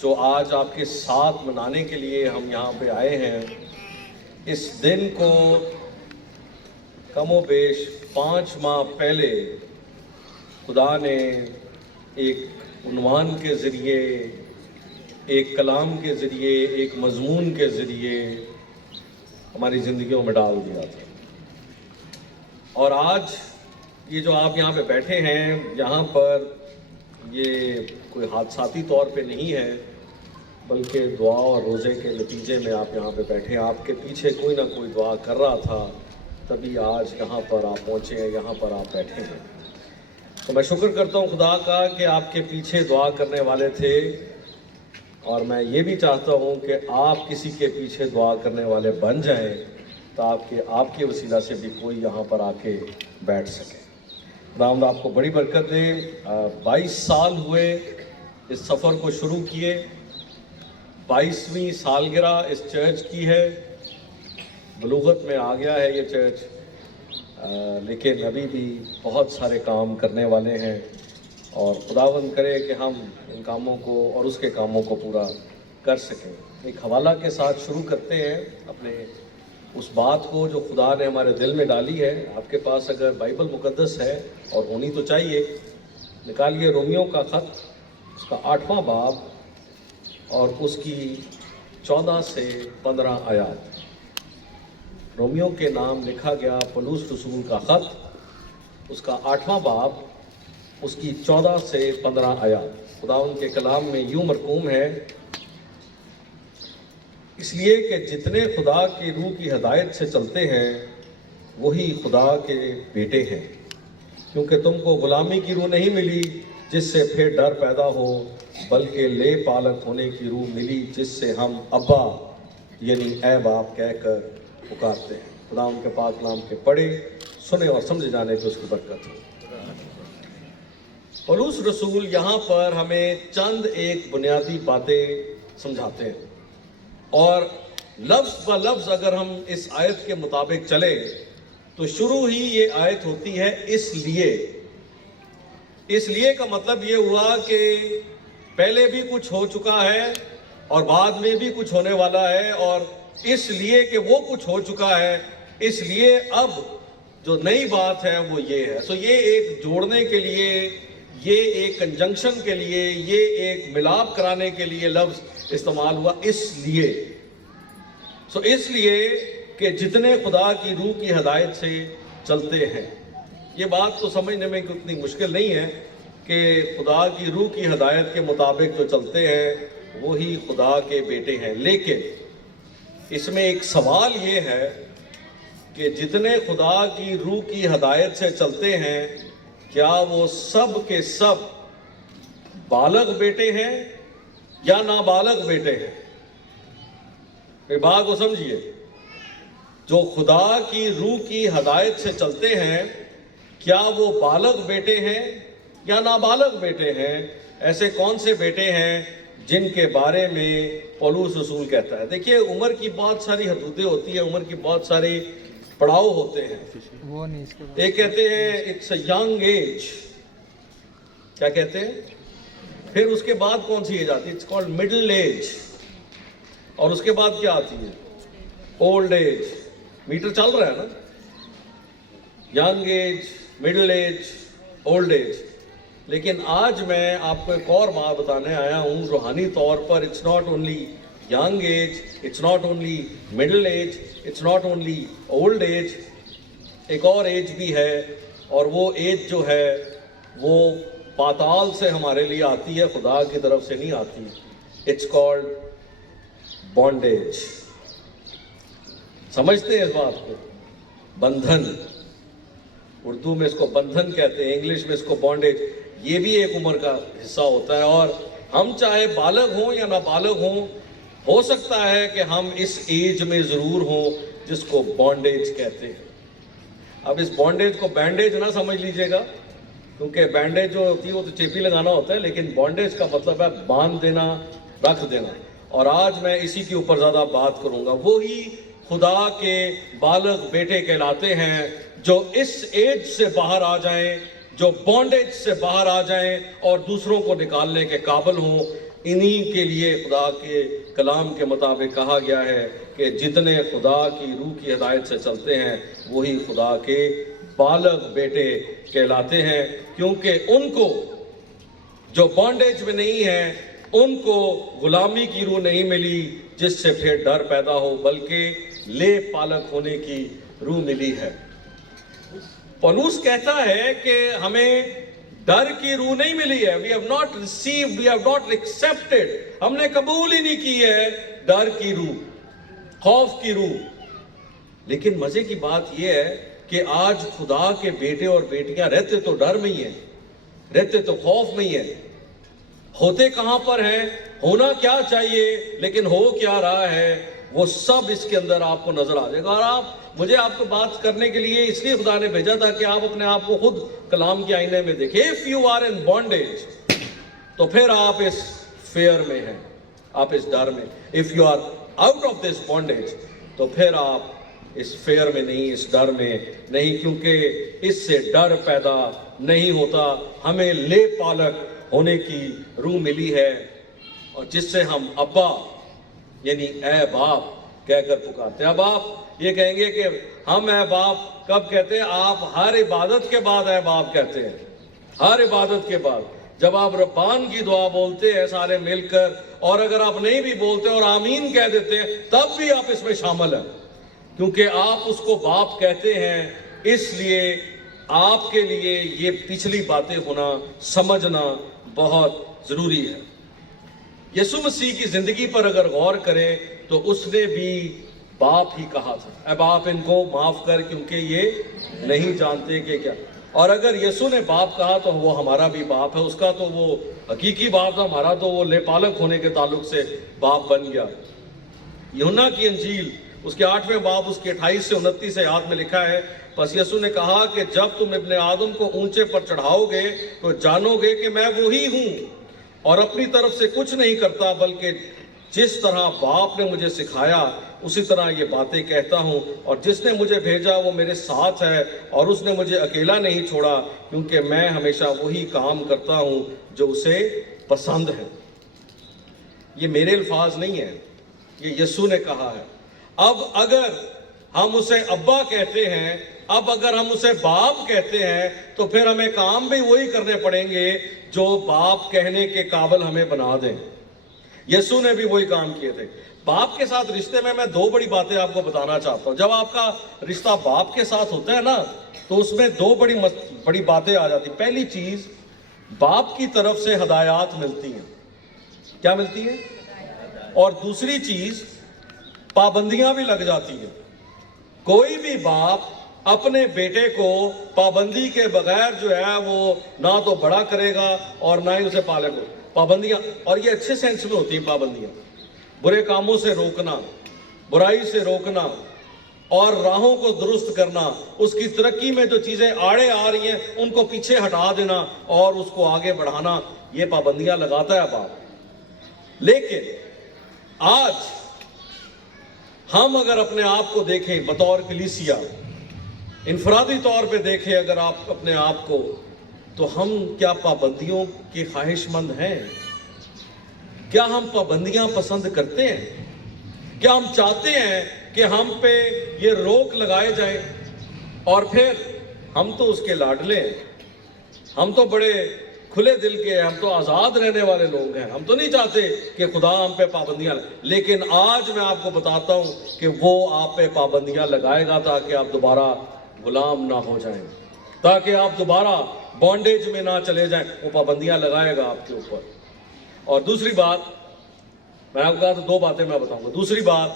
जो आज आपके साथ मनाने के लिए हम यहाँ पे आए हैं, इस दिन को कमोबेश 5 माह पहले खुदा ने एक उन्वान के ज़रिए, एक कलाम के ज़रिए, एक मज़मून के ज़रिए हमारी ज़िंदगियों में डाल दिया था। और आज ये जो आप यहाँ पे बैठे हैं, यहाँ पर ये कोई हादसाती तौर पे नहीं है, बल्कि दुआ और रोज़े के नतीजे में आप यहाँ पे बैठे हैं। आपके पीछे कोई ना कोई दुआ कर रहा था, तभी आज यहाँ पर आप पहुँचे हैं, यहाँ पर आप बैठे हैं। तो मैं शुक्र करता हूँ खुदा का कि आपके पीछे दुआ करने वाले थे, और मैं ये भी चाहता हूँ कि आप किसी के पीछे दुआ करने वाले बन जाएं, ताकि आपके वसीला से भी कोई यहाँ पर आके बैठ सके। खुदावंद आपको बड़ी बरकत दे। 22 साल हुए इस सफ़र को शुरू किए, 22वीं सालगिरह इस चर्च की है। बलूगत में आ गया है ये चर्च, लेकिन अभी भी बहुत सारे काम करने वाले हैं, और खुदावंद करे कि हम इन कामों को और उसके कामों को पूरा कर सकें। एक हवाला के साथ शुरू करते हैं अपने उस बात को जो खुदा ने हमारे दिल में डाली है। आपके पास अगर बाइबल मुकद्दस है, और होनी तो चाहिए, निकालिए रोमियो का ख़त, उसका 8वां बाब और उसकी 14 से 15 आयत। रोमियो के नाम लिखा गया पौलुस रसूल का ख़त, उसका 8वां बाब, उसकी 14 से 15 आयत। खुदावंद के कलाम में यूँ मरकूम है, इसलिए कि जितने खुदा की रूह की हदायत से चलते हैं वही खुदा के बेटे हैं, क्योंकि तुमको गुलामी की रूह नहीं मिली जिससे फिर डर पैदा हो, बल्कि ले पालक होने की रूह मिली जिससे हम अब्बा यानी ऐ बाप कहकर पुकारते हैं। खुदा उनके पाक कलाम के पढ़े, सुने और समझे जाने की उसकी बरकत हो। पौलुस रसूल यहाँ पर हमें चंद एक बुनियादी बातें समझाते हैं, और लफ्ज़ ब लफ्ज़ अगर हम इस आयत के मुताबिक चले तो शुरू ही ये आयत होती है इसलिए। इसलिए का मतलब ये हुआ कि पहले भी कुछ हो चुका है और बाद में भी कुछ होने वाला है, और इसलिए कि वो कुछ हो चुका है, इसलिए अब जो नई बात है वो ये है। सो ये एक जोड़ने के लिए, ये एक कंजंक्शन के लिए, ये एक मिलाप कराने के लिए लफ्ज़ इस्तेमाल हुआ इसलिए। सो इसलिए कि जितने खुदा की रूह की हदायत से चलते हैं। ये बात तो समझने में उतनी मुश्किल नहीं है कि खुदा की रूह की हदायत के मुताबिक जो चलते हैं वही खुदा के बेटे हैं। लेकिन इसमें एक सवाल ये है कि जितने खुदा की रूह की हदायत से चलते हैं, क्या वो सब के सब बालग बेटे हैं या नाबालग बेटे हैं? इस बात को समझिए। जो खुदा की रूह की हदायत से चलते हैं, क्या वो बालग बेटे हैं या नाबालग बेटे हैं? ऐसे कौन से बेटे हैं जिनके बारे में पौलुस रसूल कहता है? देखिए, उम्र की बहुत सारी हदूदें होती है, उम्र की बहुत सारे पड़ाव होते हैं। एक कहते हैं इट्स अ यंग एज, क्या कहते हैं? फिर उसके बाद कौन सी एज आती है? It's called middle age. और उसके बाद क्या आती है? Old age. मीटर चल रहा है ना, young age, middle age, old age. लेकिन आज मैं आपको एक और बात बताने आया हूँ रूहानी तौर पर। It's not only young age, it's not only middle age, it's not only old age, एक और एज भी है, और वो एज जो है वो पाताल से हमारे लिए आती है, खुदा की तरफ से नहीं आती। It's called bondage. समझते हैं इस बात को? बंधन, उर्दू में इसको बंधन कहते हैं, इंग्लिश में इसको बॉन्डेज। ये भी एक उम्र का हिस्सा होता है, और हम चाहे बालग हों या नाबालग हों, हो सकता है कि हम इस एज में ज़रूर हों जिसको बॉन्डेज कहते हैं। अब इस बॉन्डेज को बैंडेज ना समझ लीजिएगा, क्योंकि बैंडेज जो होती है वो तो चेपी लगाना होता है, लेकिन बॉन्डेज का मतलब है बांध देना, रख देना। और आज मैं इसी के ऊपर ज़्यादा बात करूँगा। वो ही खुदा के बालग बेटे कहलाते हैं जो इस एज से बाहर आ जाएं, जो बॉन्डेज से बाहर आ जाएं और दूसरों को निकालने के काबिल हों। انہی کے لیے خدا کے کلام کے مطابق کہا گیا ہے کہ جتنے خدا کی روح کی ہدایت سے چلتے ہیں وہی خدا کے بالغ بیٹے کہلاتے ہیں، کیونکہ ان کو جو بانڈیج میں نہیں ہیں ان کو غلامی کی روح نہیں ملی جس سے پھر ڈر پیدا ہو، بلکہ لے پالک ہونے کی روح ملی ہے۔ پولس کہتا ہے کہ ہمیں ڈر کی روح نہیں ملی ہے، we have not received, we have not accepted، ہم نے قبول ہی نہیں کی ہے ڈر کی روح، خوف کی روح۔ لیکن مزے کی بات یہ ہے کہ آج خدا کے بیٹے اور بیٹیاں رہتے تو ڈر میں ہی ہیں، رہتے تو خوف میں ہی ہیں، ہوتے کہاں پر ہیں، ہونا کیا چاہیے لیکن ہو کیا رہا ہے، وہ سب اس کے اندر آپ کو نظر آ جائے گا۔ اور مجھے آپ کو بات کرنے کے لیے اس لیے خدا نے بھیجا تھا کہ آپ اپنے آپ کو خود کلام کے آئینے میں دیکھیں۔ if you are in bondage تو پھر آپ اس فیئر میں ہیں، آپ اس ڈر میں۔ if you are out of this bondage تو پھر آپ اس فیئر میں نہیں، اس ڈر میں نہیں، کیونکہ اس سے ڈر پیدا نہیں ہوتا۔ ہمیں لے پالک ہونے کی روح ملی ہے، اور جس سے ہم ابا یعنی اے باپ کہہ کر پکارتے ہیں۔ اب آپ یہ کہیں گے کہ ہم اے باپ کب کہتے ہیں؟ آپ ہر عبادت کے بعد اے باپ کہتے ہیں، ہر عبادت کے بعد جب آپ ربان کی دعا بولتے ہیں سارے مل کر، اور اگر آپ نہیں بھی بولتے اور آمین کہہ دیتے ہیں تب بھی آپ اس میں شامل ہیں، کیونکہ آپ اس کو باپ کہتے ہیں۔ اس لیے آپ کے لیے یہ پچھلی باتیں ہونا سمجھنا بہت ضروری ہے۔ یسوع مسیح کی زندگی پر اگر غور کریں تو اس نے بھی باپ ہی کہا تھا، اے باپ ان کو معاف کر کیونکہ یہ نہیں جانتے کہ کیا۔ اور اگر یسوع نے باپ کہا تو وہ ہمارا بھی باپ ہے، اس کا تو وہ حقیقی باپ تھا، ہمارا تو وہ لے پالک ہونے کے تعلق سے باپ بن گیا۔ یوحنا کی انجیل اس کے 8ویں باب اس کے 28 سے 29 آیات میں لکھا ہے، پس یسوع نے کہا کہ جب تم ابن آدم کو اونچے پر چڑھاؤ گے تو جانو گے کہ میں وہی ہوں، اور اپنی طرف سے کچھ نہیں کرتا بلکہ جس طرح باپ نے مجھے سکھایا اسی طرح یہ باتیں کہتا ہوں، اور جس نے مجھے بھیجا وہ میرے ساتھ ہے، اور اس نے مجھے اکیلا نہیں چھوڑا کیونکہ میں ہمیشہ وہی کام کرتا ہوں جو اسے پسند ہے۔ یہ میرے الفاظ نہیں ہیں، یہ یسوع نے کہا ہے۔ اب اگر ہم اسے ابا کہتے ہیں، اب اگر ہم اسے باپ کہتے ہیں تو پھر ہمیں کام بھی وہی کرنے پڑیں گے جو باپ کہنے کے قابل ہمیں بنا دیں۔ یسوع نے بھی وہی کام کیے تھے۔ باپ کے ساتھ رشتے میں دو بڑی باتیں آپ کو بتانا چاہتا ہوں۔ جب آپ کا رشتہ باپ کے ساتھ ہوتا ہے نا تو اس میں دو بڑی باتیں آ جاتی۔ پہلی چیز، باپ کی طرف سے ہدایات ملتی ہیں۔ کیا ملتی ہیں؟ اور دوسری چیز، پابندیاں بھی لگ جاتی ہیں۔ کوئی بھی باپ اپنے بیٹے کو پابندی کے بغیر جو ہے وہ نہ تو بڑا کرے گا اور نہ ہی اسے پالے گا۔ پابندیاں، اور یہ اچھے سینس میں ہوتی ہیں پابندیاں، برے کاموں سے روکنا، برائی سے روکنا اور راہوں کو درست کرنا، اس کی ترقی میں جو چیزیں آڑے آ رہی ہیں ان کو پیچھے ہٹا دینا اور اس کو آگے بڑھانا، یہ پابندیاں لگاتا ہے باپ۔ لیکن آج ہم اگر اپنے آپ کو دیکھیں بطور کلیسیا، انفرادی طور پہ دیکھیں اگر آپ اپنے آپ کو، تو ہم کیا پابندیوں کے خواہش مند ہیں؟ کیا ہم پابندیاں پسند کرتے ہیں؟ کیا ہم چاہتے ہیں کہ ہم پہ یہ روک لگائے جائیں؟ اور پھر ہم تو اس کے لاڈلے ہیں، ہم تو بڑے کھلے دل کے ہیں، ہم تو آزاد رہنے والے لوگ ہیں، ہم تو نہیں چاہتے کہ خدا ہم پہ پابندیاں لگائے۔ لیکن آج میں آپ کو بتاتا ہوں کہ وہ آپ پہ پابندیاں لگائے گا تاکہ آپ دوبارہ غلام نہ ہو جائیں، تاکہ آپ دوبارہ بانڈیج میں نہ چلے جائیں۔ وہ پابندیاں لگائے گا آپ کے اوپر۔ اور دوسری بات، میں آپ کو کہا تو دو باتیں میں بتاؤں گا۔ دوسری بات،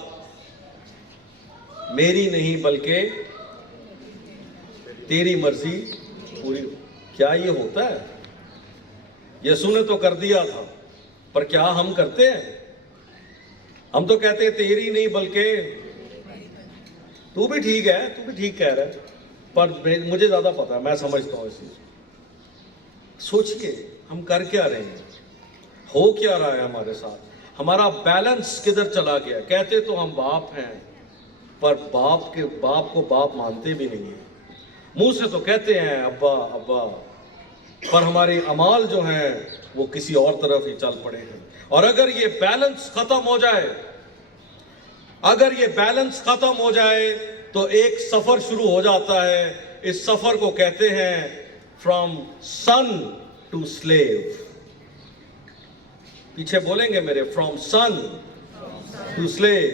میری نہیں بلکہ تیری مرضی پوری ہو۔ کیا یہ ہوتا ہے؟ یسوع نے تو کر دیا تھا، پر کیا ہم کرتے ہیں؟ ہم تو کہتے ہیں تیری نہیں بلکہ تو بھی ٹھیک ہے، تو بھی ٹھیک کہہ رہا ہے، پر مجھے زیادہ پتا ہے، میں سمجھتا ہوں اس چیز۔ سوچئے ہم کر کیا رہے ہیں، ہو کیا رہا ہے ہمارے ساتھ، ہمارا بیلنس کدھر چلا گیا؟ کہتے تو ہم باپ ہیں، پر باپ کو باپ مانتے بھی نہیں ہیں۔ منہ سے تو کہتے ہیں ابا ابا، پر ہمارے اعمال جو ہیں وہ کسی اور طرف ہی چل پڑے ہیں. اور اگر یہ بیلنس ختم ہو جائے، اگر یہ بیلنس ختم ہو جائے تو ایک سفر شروع ہو جاتا ہے. اس سفر کو کہتے ہیں فرام سن ٹو سلیو. پیچھے بولیں گے میرے، فرام سن ٹو سلیو.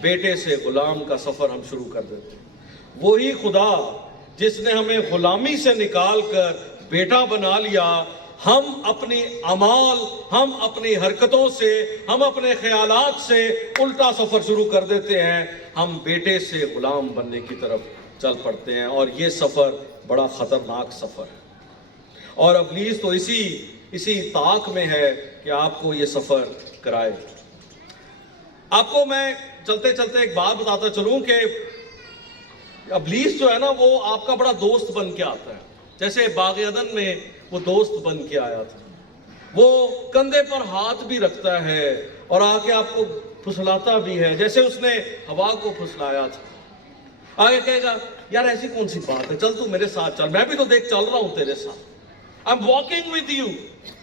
بیٹے سے غلام کا سفر ہم شروع کر دیتے ہیں. وہی خدا جس نے ہمیں غلامی سے نکال کر بیٹا بنا لیا، ہم اپنی اعمال، ہم اپنی حرکتوں سے، ہم اپنے خیالات سے الٹا سفر شروع کر دیتے ہیں. ہم بیٹے سے غلام بننے کی طرف چل پڑتے ہیں، اور یہ سفر بڑا خطرناک سفر ہے. اور ابلیس تو اسی طاق میں ہے کہ آپ کو یہ سفر کرائے. آپ کو میں چلتے چلتے ایک بات بتاتا چلوں کہ ابلیس جو ہے نا، وہ آپ کا بڑا دوست بن کے آتا ہے. جیسے باغ عدن میں وہ دوست بن کے آیا تھا. وہ کندھے پر ہاتھ بھی رکھتا ہے اور آ کے آپ کو پھسلاتا بھی ہے، جیسے اس نے ہوا کو پھسلایا تھا. آگے کہے گا یار ایسی کون سی بات ہے، چل تو میرے ساتھ چل، میں بھی تو دیکھ چل رہا ہوں تیرے ساتھ. I'm walking with you.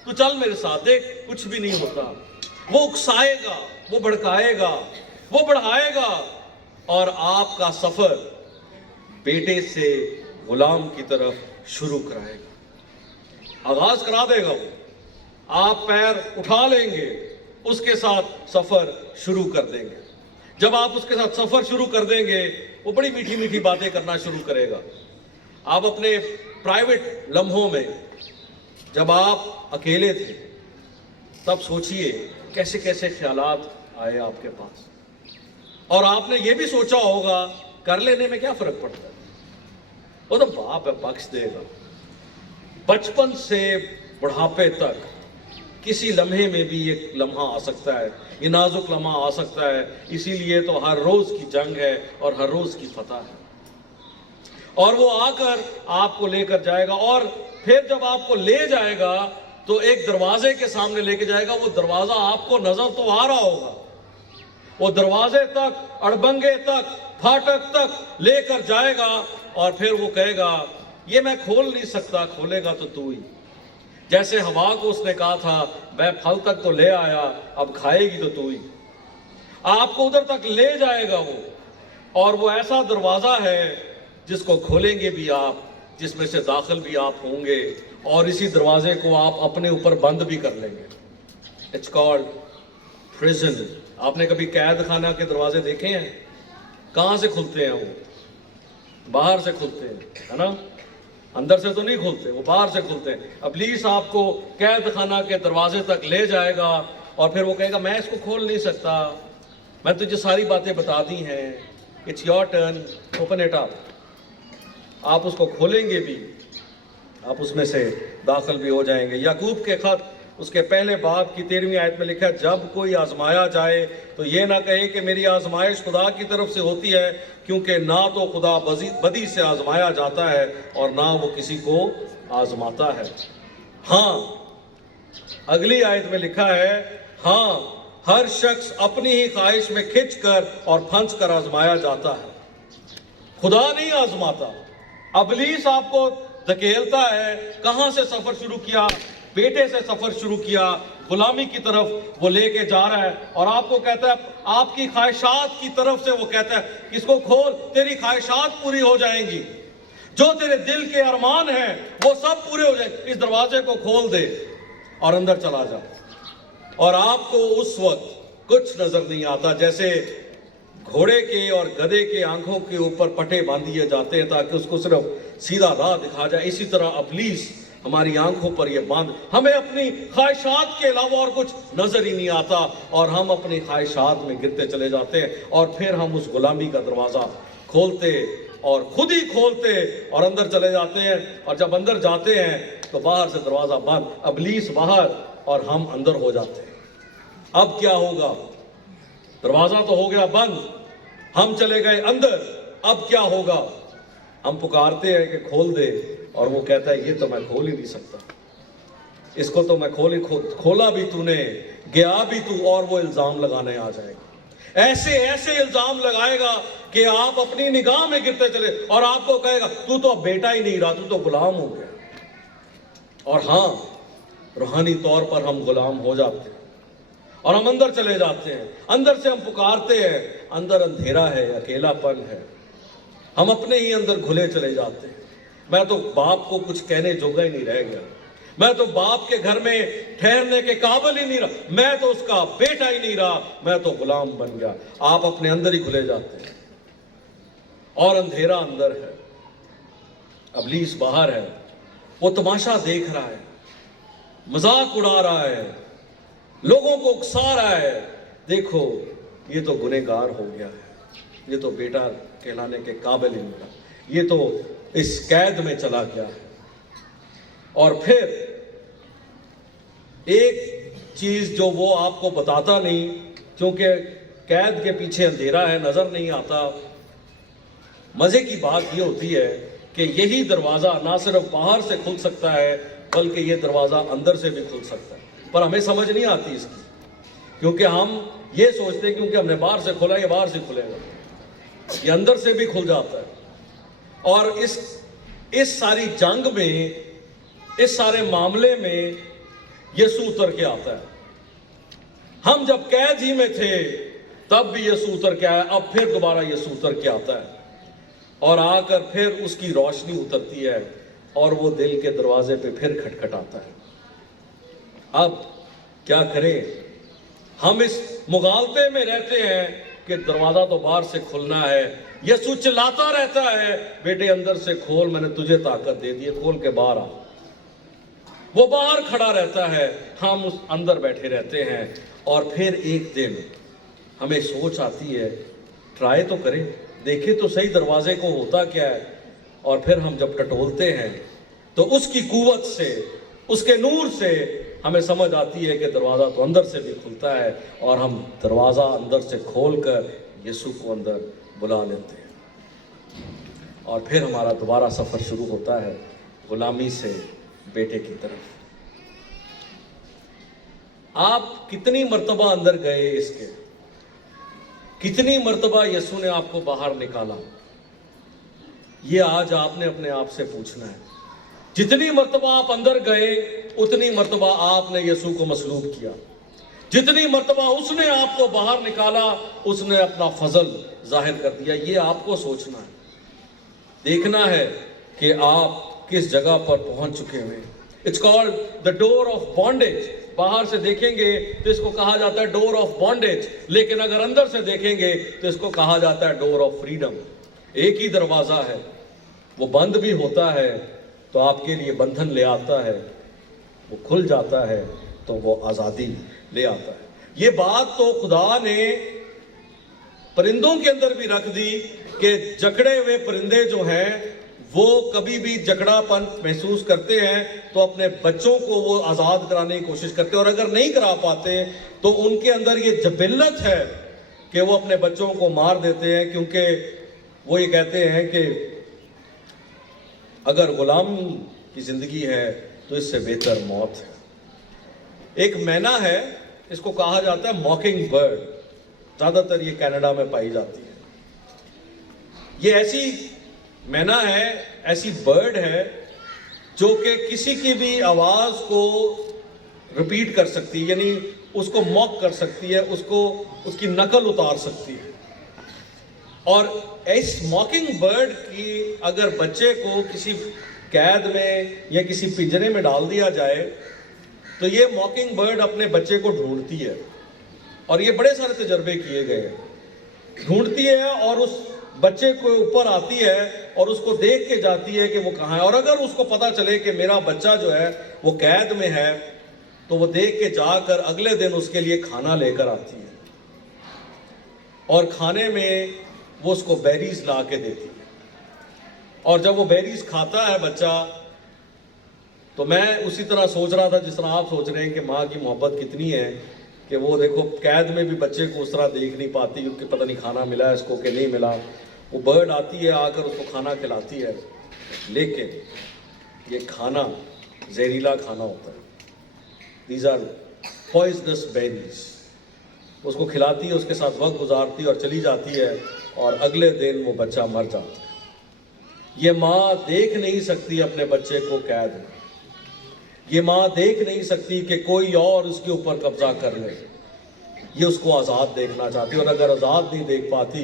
تو چل میرے ساتھ، دیکھ کچھ بھی نہیں ہوتا. وہ اکسائے گا، وہ بھڑکائے گا، وہ بڑھائے گا، اور آپ کا سفر بیٹے سے غلام کی طرف شروع کرائے گا. آغاز کرا دے گا. وہ آپ پیر اٹھا لیں گے، اس کے ساتھ سفر شروع کر دیں گے. جب آپ اس کے ساتھ سفر شروع کر دیں گے، وہ بڑی میٹھی میٹھی باتیں کرنا شروع کرے گا. آپ اپنے پرائیویٹ لمحوں میں جب آپ اکیلے تھے، تب سوچئے کیسے کیسے خیالات آئے آپ کے پاس. اور آپ نے یہ بھی سوچا ہوگا کر لینے میں کیا فرق پڑتا ہے، وہ تو باپ ہے بخش دے گا. بچپن سے بڑھاپے تک کسی لمحے میں بھی ایک لمحہ آ سکتا ہے، یہ نازک لمحہ آ سکتا ہے. اسی لیے تو ہر روز کی جنگ ہے اور ہر روز کی فتح ہے. اور وہ آ کر آپ کو لے کر جائے گا، اور پھر جب آپ کو لے جائے گا تو ایک دروازے کے سامنے لے کے جائے گا. وہ دروازہ آپ کو نظر تو آ رہا ہوگا، وہ دروازے تک، اڑبنگے تک، پھاٹک تک لے کر جائے گا. اور پھر وہ کہے گا یہ میں کھول نہیں سکتا، کھولے گا تو تو ہی. جیسے ہوا کو اس نے کہا تھا میں پھل تک تو لے آیا، اب کھائے گی تو تو ہی. آپ کو ادھر تک لے جائے گا وہ. اور وہ ایسا دروازہ ہے جس کو کھولیں گے بھی آپ، جس میں سے داخل بھی آپ ہوں گے، اور اسی دروازے کو آپ اپنے اوپر بند بھی کر لیں گے. It's called prison. آپ نے کبھی قید خانہ کے دروازے دیکھے ہیں؟ کہاں سے کھلتے ہیں؟ وہ باہر سے کھلتے ہیں، ہے نا، اندر سے تو نہیں کھلتے، وہ باہر سے کھلتے ہیں. ابلیس آپ کو قید خانہ کے دروازے تک لے جائے گا، اور پھر وہ کہے گا میں اس کو کھول نہیں سکتا، میں تجھے ساری باتیں بتا دی ہیں، it's your turn, open it up. آپ اس کو کھولیں گے بھی، آپ اس میں سے داخل بھی ہو جائیں گے. یعقوب کے خط اس کے پہلے باب کی 13ویں آیت میں لکھا ہے جب کوئی آزمایا جائے تو یہ نہ کہے کہ میری آزمائش خدا کی طرف سے ہوتی ہے، کیونکہ نہ تو خدا بدی سے آزمایا جاتا ہے اور نہ وہ کسی کو آزماتا ہے. ہاں، اگلی آیت میں لکھا ہے ہاں ہر شخص اپنی ہی خواہش میں کھنچ کر اور پھنس کر آزمایا جاتا ہے، خدا نہیں آزماتا. ابلیس آپ کو دھکیلتا ہے. کہاں سے سفر شروع کیا؟ بیٹے سے سفر شروع کیا، غلامی کی طرف وہ لے کے جا رہا ہے. اور آپ کو کہتا ہے آپ کی خواہشات کی طرف سے وہ کہتا ہے اس کو کھول، تیری خواہشات پوری ہو جائیں گی، جو تیرے دل کے ارمان ہیں وہ سب پورے ہو جائیں گے. اس دروازے کو کھول دے اور اندر چلا جا. اور آپ کو اس وقت کچھ نظر نہیں آتا، جیسے گھوڑے کے اور گدھے کے آنکھوں کے اوپر پٹے باندھ دیے جاتے ہیں تاکہ اس کو صرف سیدھا راہ دکھا جائے. اسی طرح ابلیس ہماری آنکھوں پر یہ باندھ، ہمیں اپنی خواہشات کے علاوہ اور کچھ نظر ہی نہیں آتا، اور ہم اپنی خواہشات میں گرتے چلے جاتے ہیں. اور پھر ہم اس غلامی کا دروازہ کھولتے اور خود ہی کھولتے اور اندر چلے جاتے ہیں. اور جب اندر جاتے ہیں تو باہر سے دروازہ بند، ابلیس باہر اور ہم اندر ہو جاتے ہیں. اب کیا ہوگا؟ دروازہ تو ہو گیا بند، ہم چلے گئے اندر. اب کیا ہوگا؟ ہم پکارتے ہیں کہ کھول دے، اور وہ کہتا ہے یہ تو میں کھول ہی نہیں سکتا، اس کو تو میں کھولا بھی تو نے، گیا بھی تو، اور وہ الزام لگانے آ جائے گا. ایسے ایسے الزام لگائے گا کہ آپ اپنی نگاہ میں گرتے چلے، اور آپ کو کہے گا تو اب بیٹا ہی نہیں رہا، تو غلام ہو گیا. اور ہاں روحانی طور پر ہم غلام ہو جاتے ہیں اور ہم اندر چلے جاتے ہیں. اندر سے ہم پکارتے ہیں, اندر اندھیرا ہے, اکیلا پن ہے, ہم اپنے ہی اندر گھلے چلے جاتے ہیں. میں تو باپ کو کچھ کہنے جوگا ہی نہیں رہ گیا, میں تو باپ کے گھر میں ٹھہرنے کے قابل ہی نہیں رہا, میں تو اس کا بیٹا ہی نہیں رہا, میں تو غلام بن گیا. آپ اپنے اندر ہی گھلے جاتے ہیں اور اندھیرا اندر ہے, ابلیس باہر ہے, وہ تماشا دیکھ رہا ہے, مذاق اڑا رہا ہے, لوگوں کو اکسا رہا ہے. دیکھو یہ تو گنہگار ہو گیا ہے, یہ تو بیٹا کہلانے کے قابل ہی نہیں رہا, یہ تو اس قید میں چلا گیا ہے. اور پھر ایک چیز جو وہ آپ کو بتاتا نہیں, کیونکہ قید کے پیچھے اندھیرا ہے, نظر نہیں آتا. مزے کی بات یہ ہوتی ہے کہ یہی دروازہ نہ صرف باہر سے کھل سکتا ہے بلکہ یہ دروازہ اندر سے بھی کھل سکتا ہے, پر ہمیں سمجھ نہیں آتی اس کی, کیونکہ ہم یہ سوچتے ہیں کیونکہ ہم نے باہر سے کھولا, یہ باہر سے کھلے گا, یہ اندر سے بھی کھل جاتا ہے. اور اس ساری جنگ میں, اس سارے معاملے میں یسوع اتر کے آتا ہے. ہم جب قید ہی میں تھے تب بھی یسوع اتر کے آیا, اب پھر دوبارہ یسوع اتر کے آتا ہے اور آ کر پھر اس کی روشنی اترتی ہے اور وہ دل کے دروازے پہ پھر کھٹکھٹاتا ہے. اب کیا کریں, ہم اس مغالطے میں رہتے ہیں کہ دروازہ تو باہر سے کھلنا ہے. یسوع چلاتا رہتا ہے, بیٹے اندر سے کھول, میں نے تجھے طاقت دے دی ہے, کھول کے باہر آ. وہ باہر کھڑا رہتا ہے, ہم اس اندر بیٹھے رہتے ہیں. اور پھر ایک دن ہمیں سوچ آتی ہے, ٹرائی تو کریں, دیکھیں تو صحیح دروازے کو ہوتا کیا ہے. اور پھر ہم جب ٹٹولتے ہیں تو اس کی قوت سے, اس کے نور سے ہمیں سمجھ آتی ہے کہ دروازہ تو اندر سے بھی کھلتا ہے, اور ہم دروازہ اندر سے کھول کر یسوع کو اندر بلا لیتے ہیں. اور پھر ہمارا دوبارہ سفر شروع ہوتا ہے غلامی سے بیٹے کی طرف. آپ کتنی مرتبہ اندر گئے اس کے, کتنی مرتبہ یسوع نے آپ کو باہر نکالا, یہ آج آپ نے اپنے آپ سے پوچھنا ہے. جتنی مرتبہ آپ اندر گئے اتنی مرتبہ آپ نے یسوع کو مصلوب کیا. جتنی مرتبہ اس نے آپ کو باہر نکالا اس نے اپنا فضل ظاہر کر دیا. یہ آپ کو سوچنا ہے, دیکھنا ہے کہ آپ کس جگہ پر پہنچ چکے ہیں. It's called the door of bondage. باہر سے دیکھیں گے تو اس کو کہا جاتا ہے ڈور آف بانڈیج, لیکن اگر اندر سے دیکھیں گے تو اس کو کہا جاتا ہے ڈور آف فریڈم. ایک ہی دروازہ ہے, وہ بند بھی ہوتا ہے تو آپ کے لیے بندھن لے آتا ہے, وہ کھل جاتا ہے تو وہ آزادی لے آتا ہے. یہ بات تو خدا نے پرندوں کے اندر بھی رکھ دی کہ جکڑے ہوئے پرندے جو ہیں وہ کبھی بھی جکڑا پن محسوس کرتے ہیں تو اپنے بچوں کو وہ آزاد کرانے کی کوشش کرتے ہیں, اور اگر نہیں کرا پاتے تو ان کے اندر یہ جبلت ہے کہ وہ اپنے بچوں کو مار دیتے ہیں, کیونکہ وہ یہ کہتے ہیں کہ اگر غلام کی زندگی ہے تو اس سے بہتر موت ہے. ایک مینا ہے, اس کو کہا جاتا ہے موکنگ برڈ, زیادہ تر یہ کینیڈا میں پائی جاتی ہے. یہ ایسی مینا ہے, ایسی برڈ ہے جو کہ کسی کی بھی آواز کو ریپیٹ کر سکتی ہے, یعنی اس کو موک کر سکتی ہے, اس کی نقل اتار سکتی ہے. اور اس موکنگ برڈ کی اگر بچے کو کسی قید میں یا کسی پنجرے میں ڈال دیا جائے تو یہ موکنگ برڈ اپنے بچے کو ڈھونڈتی ہے, اور یہ بڑے سارے تجربے کیے گئے ہیں. ڈھونڈتی ہے اور اس بچے کو اوپر آتی ہے اور اس کو دیکھ کے جاتی ہے کہ وہ کہاں ہے, اور اگر اس کو پتا چلے کہ میرا بچہ جو ہے وہ قید میں ہے تو وہ دیکھ کے جا کر اگلے دن اس کے لیے کھانا لے کر آتی ہے, اور کھانے میں وہ اس کو بیریز لا کے دیتی ہے. اور جب وہ بیریز کھاتا ہے بچہ تو میں اسی طرح سوچ رہا تھا جس طرح آپ سوچ رہے ہیں کہ ماں کی محبت کتنی ہے کہ وہ دیکھو قید میں بھی بچے کو اس طرح دیکھ نہیں پاتی کیونکہ پتہ نہیں کھانا ملا ہے اس کو کہ نہیں ملا. وہ برڈ آتی ہے, آ کر اس کو کھانا کھلاتی ہے, لیکن یہ کھانا زہریلا کھانا ہوتا ہے. These are poisonous berries. اس کو کھلاتی ہے, اس کے ساتھ وقت گزارتی ہے اور چلی جاتی ہے, اور اگلے دن وہ بچہ مر جاتا ہے. یہ ماں دیکھ نہیں سکتی اپنے بچے کو قید میں, ये माँ देख नहीं सकती कि कोई और उसके ऊपर कब्जा कर ले, ये उसको आज़ाद देखना चाहती है। और अगर आज़ाद नहीं देख पाती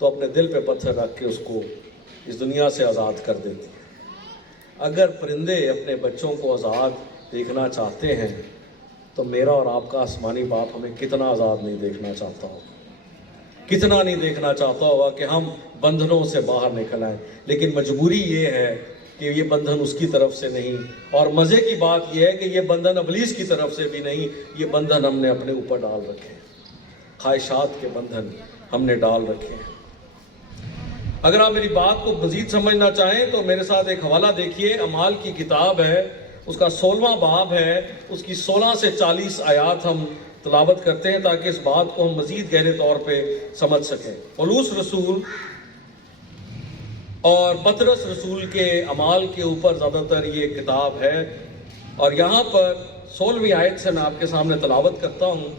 तो अपने दिल पे पत्थर रख के उसको इस दुनिया से आज़ाद कर देती है। अगर परिंदे अपने बच्चों को आज़ाद देखना चाहते हैं तो मेरा और आपका आसमानी बाप हमें कितना आज़ाद नहीं देखना चाहता होगा, कितना नहीं देखना चाहता होगा कि हम बंधनों से बाहर निकल आए। लेकिन मजबूरी ये है कि ये बंधन उसकी तरफ से नहीं, और मज़े की बात ये है कि ये बंधन इब्लीस की तरफ से भी नहीं, ये बंधन हमने अपने ऊपर डाल रखे हैं, ख्वाहिशात के बंधन हमने डाल रखे हैं। अगर आप मेरी बात को मज़ीद समझना चाहें तो मेरे साथ एक हवाला देखिए, अमाल की किताब है, उसका 16वां बाब है, उसकी 16 से 40 आयात हम तिलावत करते हैं ताकि इस बात को हम मज़ीद गहरे तौर पे समझ सकें। पौलुस रसूल और पतरस रसूल के अमाल के ऊपर ज़्यादातर ये किताब है, और यहाँ पर 16वीं आयत से मैं आपके सामने तिलावत करता हूँ।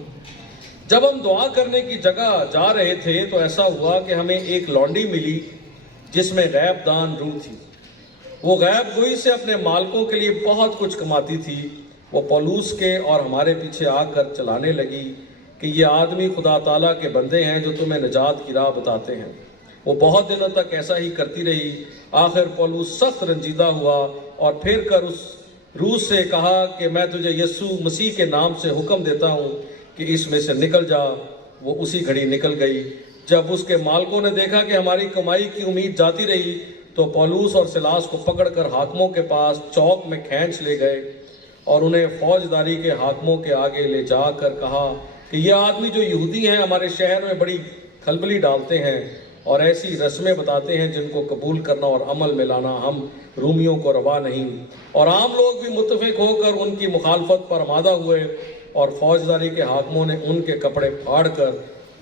जब हम दुआ करने की जगह जा रहे थे तो ऐसा हुआ कि हमें एक लौंडी मिली जिसमें गैब दान रूह थी। वो गैब गोई से अपने मालकों के लिए बहुत कुछ कमाती थी। वो पौलुस के और हमारे पीछे आकर चलाने लगी कि ये आदमी खुदा ताला के बंदे हैं जो तुम्हें निजात की राह बताते हैं। वो बहुत दिनों तक ऐसा ही करती रही। आखिर पौलुस सख्त रंजीदा हुआ और फिर कर उस रूह से कहा कि मैं तुझे यीशु मसीह के नाम से हुक्म देता हूँ कि इसमें से निकल जा। वो उसी घड़ी निकल गई। जब उसके मालकों ने देखा कि हमारी कमाई की उम्मीद जाती रही तो पौलुस और सिलास को पकड़कर हाकिमों के पास चौक में खींच ले गए और उन्हें फौजदारी के हाकिमों के आगे ले जाकर कहा कि ये आदमी जो यहूदी हैं हमारे शहर में बड़ी खलबली डालते हैं और ऐसी रस्में बताते हैं जिनको कबूल करना और अमल में लाना हम रूमियों को रवा नहीं। और आम लोग भी मुत्तफिक होकर उनकी मुखालफत पर आमादा हुए और फौजदारी के हाकिमों ने उनके कपड़े फाड़ कर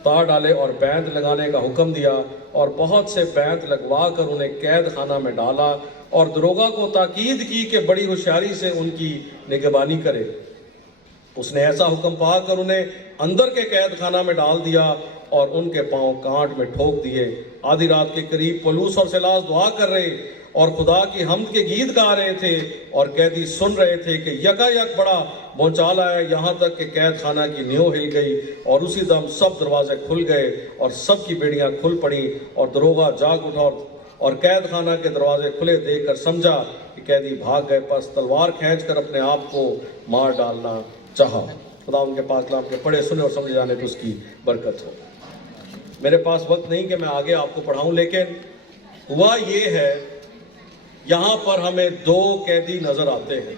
तार डाले और बैंत लगाने का हुक्म दिया और बहुत से बैंत लगवा कर उन्हें कैद खाना में डाला और दरोगा को ताकीद की कि बड़ी होशियारी से उनकी निगरानी करे। उसने ऐसा हुक्म पाकर उन्हें अंदर के कैद खाना में डाल दिया और उनके पांव कांट में ठोक दिए। आधी रात के करीब पौलुस और सिलास दुआ कर रहे और खुदा की हम्द के गीत गा रहे थे और कैदी सुन रहे थे कि यकायक बड़ा भूचाल आया, यहाँ तक कि कैद खाना की नींव हिल गई और उसी दम सब दरवाजे खुल गए और सब की बेड़ियां खुल पड़ी और दरोगा जाग उठा और कैद खाना के दरवाजे खुले देखकर समझा कि कैदी भाग गए। बस तलवार खींचकर अपने आप को मार डालना चाहा। खुदा उनके पाक कलाम के पढ़े सुने और समझे जाने की उसकी बरकत हो। मेरे पास वक्त नहीं कि मैं आगे आपको पढ़ाऊं, लेकिन हुआ ये है यहाँ पर हमें दो कैदी नजर आते हैं।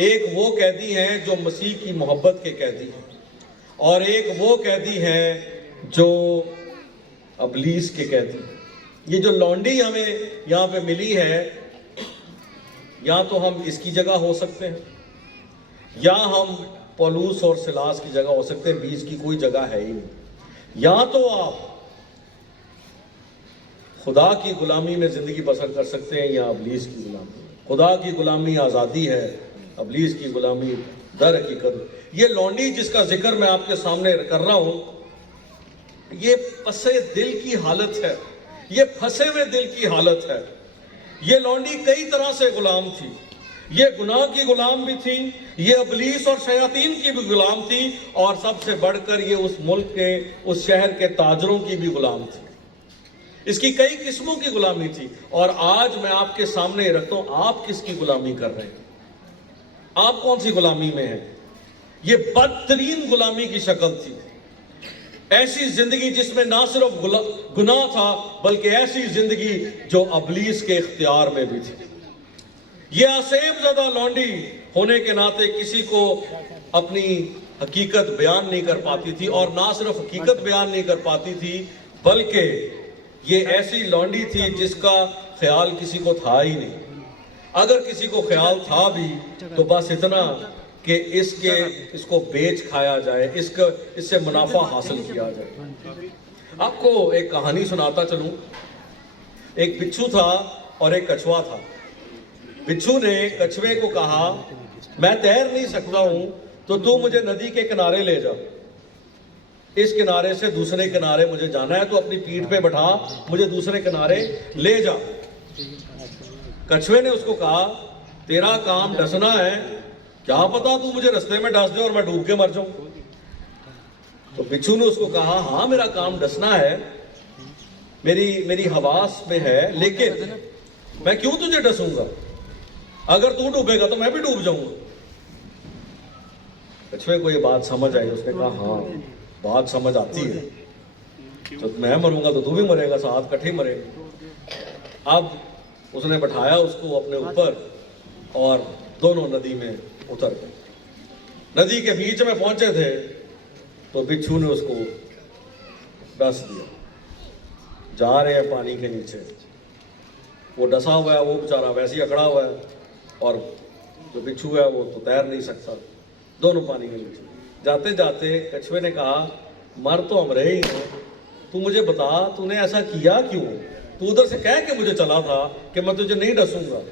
एक वो कैदी हैं जो मसीह की मोहब्बत के कैदी हैं और एक वो कैदी हैं जो इब्लीस के कैदी हैं। ये जो लौंडी हमें यहाँ पे मिली है, या तो हम इसकी जगह हो सकते हैं या हम पौलुस और सिलास की जगह हो सकते हैं। बीच की कोई जगह है ही नहीं। या तो आप खुदा की गुलामी में जिंदगी बसर कर सकते हैं या इब्लीस की गुलामी। खुदा की गुलामी आज़ादी है, इब्लीस की गुलामी दर हकीकत। ये लौंडी जिसका जिक्र मैं आपके सामने कर रहा हूं, ये फंसे दिल की हालत है, ये फंसे हुए दिल की हालत है। ये लौंडी कई तरह से गुलाम थी। ये गुनाह की गुलाम भी थी, ये इब्लीस और शयातीन की भी गुलाम थी, और सबसे बढ़कर ये उस मुल्क के, उस शहर के ताजरों की भी गुलाम थी। इसकी कई किस्मों की गुलामी थी। और आज मैं आपके सामने रखता हूं, आप किसकी गुलामी कर रहे हैं? आप कौन सी गुलामी में हैं? ये बदतरीन गुलामी की शक्ल थी। ऐसी जिंदगी जिसमें ना सिर्फ गुनाह था बल्कि ऐसी जिंदगी जो इब्लीस के इख्तियार में भी थी। ये आसेब ज़दा लौंडी होने के नाते किसी को अपनी हकीकत बयान नहीं कर पाती थी, और ना सिर्फ हकीकत बयान नहीं कर पाती थी बल्कि ये ऐसी लौंडी थी जिसका ख्याल किसी को था ही नहीं। अगर किसी को ख्याल था भी तो बस इतना कि इसको बेच खाया जाए, इससे मुनाफा हासिल किया जाए। आपको एक कहानी सुनाता चलूं। एक बिच्छू था और एक कछुआ था। बिच्छू ने कछुए को कहा, मैं तैर नहीं सकता हूं तो तू मुझे नदी के किनारे ले जा, इस किनारे से दूसरे किनारे मुझे जाना है, तो अपनी पीठ पे बैठा मुझे दूसरे किनारे ले जा। कछुए ने उसको कहा तेरा काम डसना है, क्या पता तू मुझे रास्ते में डस दे और मैं डूब के मर जाऊं। तो बिच्छू ने उसको कहा, हाँ मेरा काम डसना है, मेरी हवास में है, लेकिन मैं क्यों तुझे डसूंगा, अगर तू डूबेगा तो मैं भी डूब जाऊंगा। कछुए को ये बात समझ आई, उसने कहा हाँ बात समझ आती है, तो मैं मरूंगा तो तू भी मरेगा, साथ इकट्ठे मरेंगे। अब उसने बैठाया उसको अपने ऊपर और दोनों नदी में उतर गए। नदी के बीच में पहुंचे थे तो बिच्छू ने उसको डस दिया। जा रहे हैं पानी के नीचे, वो डसा हुआ है, वो बेचारा वैसे ही अकड़ा हुआ है, और जो बिच्छू है वो तो तैर नहीं सकता। दोनों पानी के नीचे जाते जाते कछुए ने कहा, मर तो हम रहे ही हैं, तू मुझे बता तूने ऐसा किया क्यों, तू उधर से कह के मुझे चला था कि मैं तुझे नहीं डसूंगा,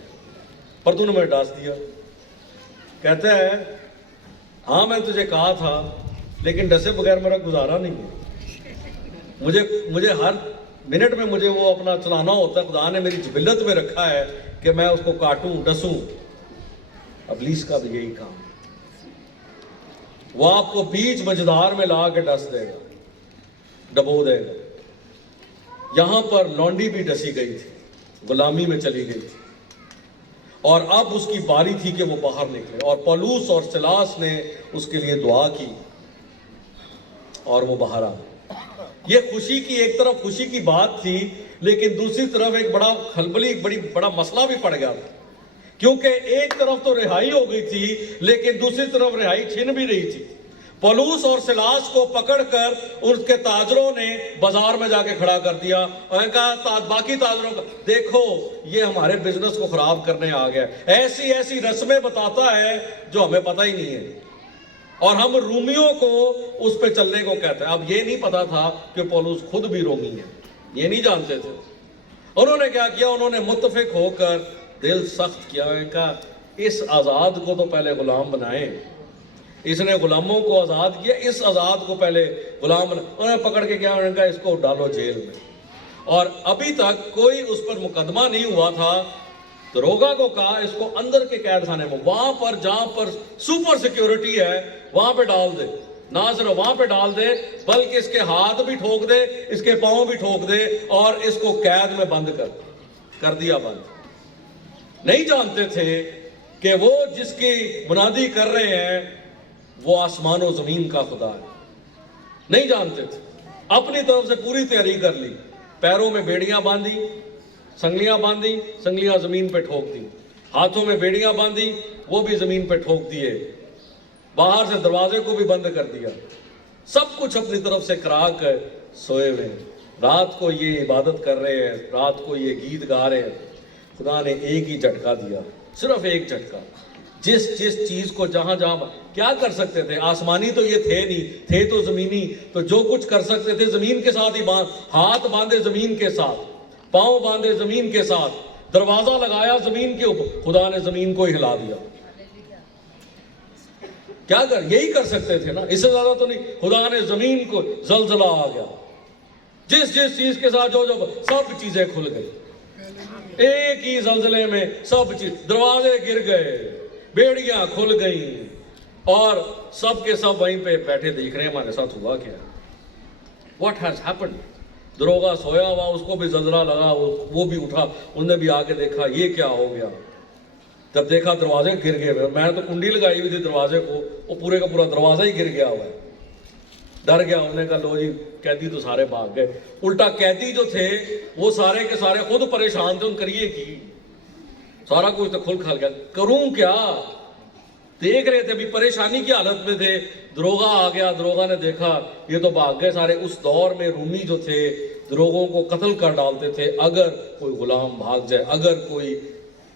पर तूने मुझे डांस दिया। कहता है, हाँ मैं तुझे कहा था, लेकिन डसे बगैर मेरा गुजारा नहीं है, मुझे हर मिनट में मुझे वो अपना चलाना होता है, खुदा ने मेरी जिबिलत में रखा है कि मैं उसको काटूं डसूं। इब्लीस का भी यही काम, वो आपको बीच मझधार में ला के डस देगा, डबो देगा। यहां पर लौंडी भी डसी गई थी, गुलामी में चली गई थी, और अब उसकी बारी थी कि वो बाहर निकले, और पौलुस और सिलास ने उसके लिए दुआ की और वो बाहर आ गए। ये खुशी की, एक तरफ खुशी की बात थी, लेकिन दूसरी तरफ एक बड़ा मसला भी पड़ गया था, क्योंकि एक तरफ तो रिहाई हो गई थी, लेकिन दूसरी तरफ रिहाई छिन भी रही थी। पौलुस और सिलास को पकड़कर उसके ताजरों ने बाजार में जाके खड़ा कर दिया और कहा बाकी ताजरों का, देखो ये हमारे बिजनेस को खराब करने आ गया, ऐसी ऐसी रस्में बताता है जो हमें पता ही नहीं है, और हम रोमियों को उस पे चलने को कहते हैं। अब ये नहीं पता था कि पौलुस खुद भी रोमी है, ये नहीं जानते थे। उन्होंने क्या किया, उन्होंने मुत्तफिक होकर दिल सख्त किया, इनका इस आज़ाद को तो पहले गुलाम बनाए, इसने गुलामों को आज़ाद किया, इस आज़ाद को पहले गुलाम बना। उन्होंने पकड़ के क्या, उन्होंने कहा इसको डालो जेल में, और अभी तक कोई उस पर मुकदमा नहीं हुआ था। दरोगा को कहा इसको अंदर के कैद खाने में, वहां पर जहां पर सुपर सिक्योरिटी है वहां पे डाल दे, ना सिर्फ वहां पे डाल दे बल्कि इसके हाथ भी ठोक दे, इसके पांव भी ठोक दे, और इसको कैद में बंद कर दिया बंद। नहीं जानते थे कि वो जिसकी मुनादी कर रहे हैं वो आसमान और जमीन का खुदा है, नहीं जानते थे। अपनी तरफ से पूरी तैयारी कर ली, पैरों में बेड़ियां बांधी, संगलियां बांधी, संगलियां जमीन पे ठोक दी, हाथों में बेड़ियां बांधी, वो भी जमीन पे ठोक दिए, बाहर से दरवाजे को भी बंद कर दिया, सब कुछ अपनी तरफ से करा कर सोए हुए। रात को ये इबादत कर रहे हैं, रात को ये गीत गा रहे हैं। खुदा ने एक ही झटका दिया, सिर्फ एक झटका, जिस चीज को जहां जहां क्या कर सकते थे, आसमानी तो ये थे नहीं, थे तो जमीनी, तो जो कुछ कर सकते थे जमीन के साथ ही हाथ बांधे जमीन के साथ, पांव बांधे जमीन के साथ, दरवाजा लगाया जमीन के ऊपर, खुदा ने जमीन को ही हिला दिया। क्या कर, यही कर सकते थे ना, इससे ज्यादा तो नहीं। खुदा ने जमीन को, जलजला आ गया, जिस चीज के साथ जो सब चीजें खुल गई, एक ही जलजले में सब चीज, दरवाजे गिर गए, बेड़ियां खुल गई, और सब के सब वहीं पे बैठे देख रहे हैं हमारे साथ हुआ क्या, व्हाट हैज हैपेंड। दरोगा सोया हुआ, उसको भी जलजला लगा, वो भी उठा, उन्होंने भी आके देखा ये क्या हो गया। जब देखा दरवाजे गिर गए, मैं तो कुंडी लगाई हुई थी दरवाजे को, वो पूरे का पूरा दरवाजा ही गिर गया हुआ है। डर गया, उन्होंने कहा लो जी कैदी तो सारे भाग गए। उल्टा कैदी जो थे वो सारे के सारे खुद परेशान थे, उन करिए की, सारा कुछ तो खुल खाल गया, करूं क्या, देख रहे थे अभी परेशानी की हालत में थे। दरोगा आ गया, दरोगा ने देखा ये तो भाग गए सारे। उस दौर में रूमी जो थे दरोगों को कत्ल कर डालते थे, अगर कोई गुलाम भाग जाए, अगर कोई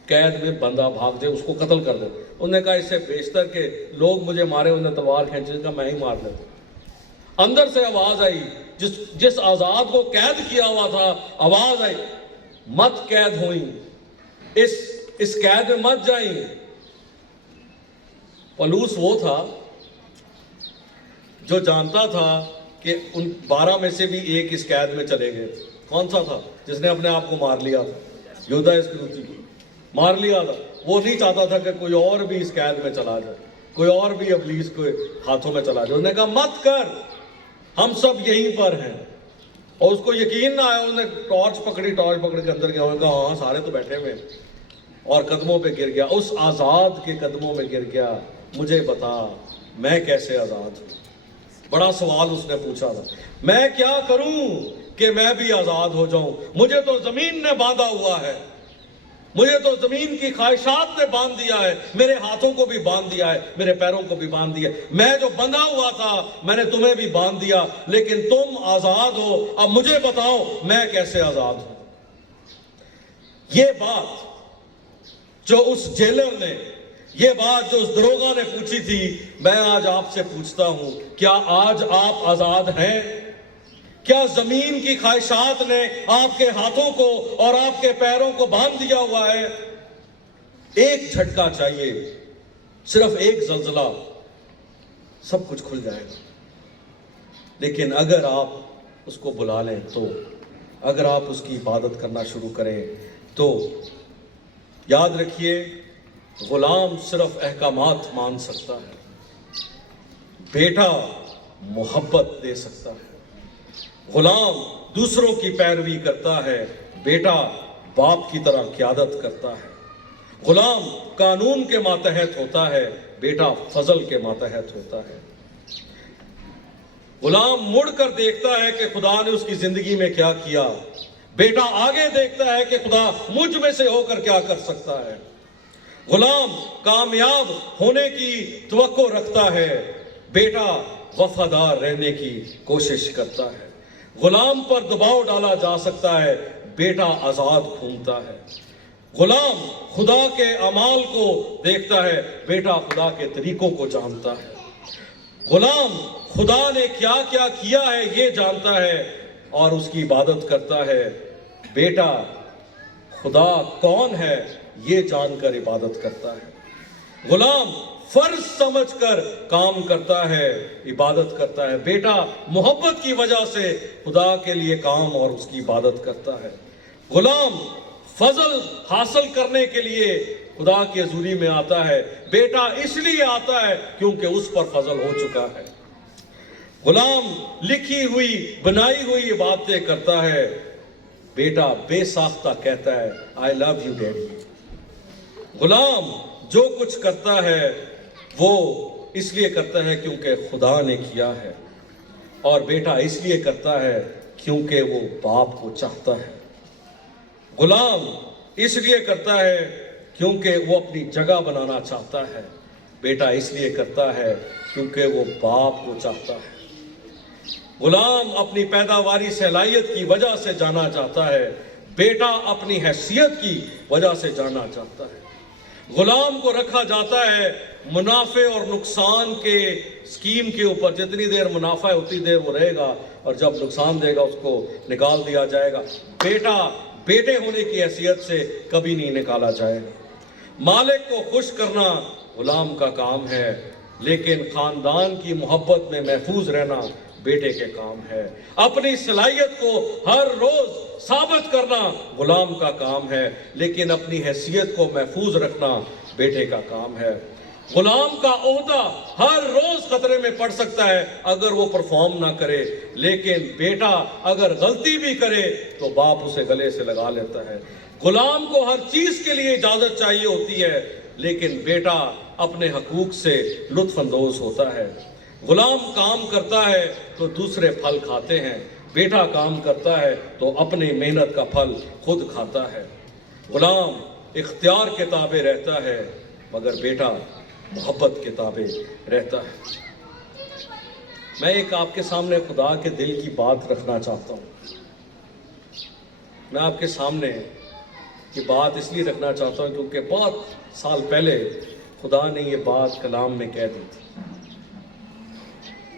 कैद में बंदा भाग जाए उसको कत्ल कर दे। उन्होंने कहा इससे बेशतर के लोग मुझे मारे, उन्हें तलवार खींचने का मैं ही मार देता। अंदर से आवाज आई, जिस आजाद को कैद किया हुआ था, आवाज आई मत कैद हुई, इस कैद में मत जाई। पौलुस वो था जो जानता था कि उन 12 में से भी एक इस कैद में चले गए। कौन सा था? जिसने अपने आप को मार लिया था, यहूदा इस्करियोती मार लिया था। वो नहीं चाहता था कि कोई और भी इस कैद में चला जाए, कोई और भी इब्लीस के हाथों में चला जाए। उसने कहा मत कर, हम सब यहीं पर हैं। और उसको यकीन ना आया, उसने टॉर्च पकड़ के अंदर गया, उन्होंने कहा हाँ सारे तो बैठे हुए हैं, और कदमों पे गिर गया, उस आज़ाद के कदमों में गिर गया, मुझे बता मैं कैसे आज़ाद हूँ। बड़ा सवाल उसने पूछा था, मैं क्या करूं कि मैं भी आज़ाद हो जाऊं, मुझे तो ज़मीन ने बांधा हुआ है, मुझे तो ज़मीन की ख्वाहिशात ने बांध दिया है, मेरे हाथों को भी बांध दिया है, मेरे पैरों को भी बांध दिया, मैं जो बंधा हुआ था मैंने तुम्हें भी बांध दिया, लेकिन तुम आज़ाद हो, अब मुझे बताओ मैं कैसे आज़ाद हूं। ये बात जो उस जेलर ने, ये बात जो उस दरोगा ने पूछी थी, मैं आज आपसे पूछता हूं, क्या आज आप आज़ाद हैं? क्या जमीन की ख्वाहिशात ने आपके हाथों को और आपके पैरों को बांध दिया हुआ है? एक झटका चाहिए, सिर्फ एक जल्जला, सब कुछ खुल जाएगा। लेकिन अगर आप उसको बुला लें तो, अगर आप उसकी इबादत करना शुरू करें तो याद रखिए, गुलाम सिर्फ अहकामात मान सकता है, बेटा मोहब्बत दे सकता है। गुलाम दूसरों की पैरवी करता है, बेटा बाप की तरह क़यादत करता है। गुलाम कानून के मातहत होता है, बेटा फजल के मातहत होता है। गुलाम मुड़कर देखता है कि खुदा ने उसकी जिंदगी में क्या किया, बेटा आगे देखता है कि खुदा मुझ में से होकर क्या कर सकता है। गुलाम कामयाब होने की तवक्को रखता है, बेटा वफादार रहने की कोशिश करता है। गुलाम पर दबाव डाला जा सकता है, बेटा आजाद घूमता है। गुलाम खुदा के अमाल को देखता है, बेटा खुदा के तरीकों को जानता है। गुलाम खुदा ने क्या क्या किया है ये जानता है और उसकी इबादत करता है, बेटा खुदा कौन है ये जानकर इबादत करता है। गुलाम फर्ज समझकर काम करता है, इबादत करता है, बेटा मोहब्बत की वजह से खुदा के लिए काम और उसकी इबादत करता है। गुलाम फजल हासिल करने के लिए खुदा के हुजूरी में आता है, बेटा इसलिए आता है क्योंकि उस पर फजल हो चुका है। गुलाम लिखी हुई बनाई हुई बातें करता है, बेटा बेसाख्ता कहता है आई लव यू डैडी। गुलाम जो कुछ करता है वो इसलिए करता है क्योंकि खुदा ने किया है, और बेटा इसलिए करता है क्योंकि वो बाप को चाहता है। गुलाम इसलिए करता है क्योंकि वो अपनी जगह बनाना चाहता है, बेटा इसलिए करता है क्योंकि वो बाप को चाहता है। गुलाम अपनी पैदावारी सलाहियत की वजह से जाना चाहता है, बेटा अपनी हैसियत की वजह से जाना चाहता है। गुलाम को रखा जाता है मुनाफे और नुकसान के स्कीम के ऊपर, जितनी देर मुनाफा है उतनी देर वो रहेगा, और जब नुकसान देगा उसको निकाल दिया जाएगा। बेटा बेटे होने की हैसियत से कभी नहीं निकाला जाएगा। मालिक को खुश करना गुलाम का काम है, लेकिन खानदान की मोहब्बत में महफूज रहना बेटे के काम है। अपनी सलाहियत को हर रोज साबित करना गुलाम का काम है, लेकिन अपनी हैसियत को महफूज रखना बेटे का काम है। गुलाम का ओहदा हर रोज खतरे में पड़ सकता है अगर वो परफॉर्म ना करे, लेकिन बेटा अगर गलती भी करे तो बाप उसे गले से लगा लेता है। गुलाम को हर चीज के लिए इजाजत चाहिए होती है, लेकिन बेटा अपने हकूक से लुत्फ अंदोज होता है। गुलाम काम करता है तो दूसरे फल खाते हैं, बेटा काम करता है तो अपनी मेहनत का फल खुद खाता है। गुलाम इख्तियार के ताबे रहता है, मगर बेटा मोहब्बत के ताबे रहता है। मैं एक आपके सामने खुदा के दिल की बात रखना चाहता हूँ। मैं आपके सामने ये बात इसलिए रखना चाहता हूँ क्योंकि बहुत साल पहले खुदा ने ये बात कलाम में कह दी थी।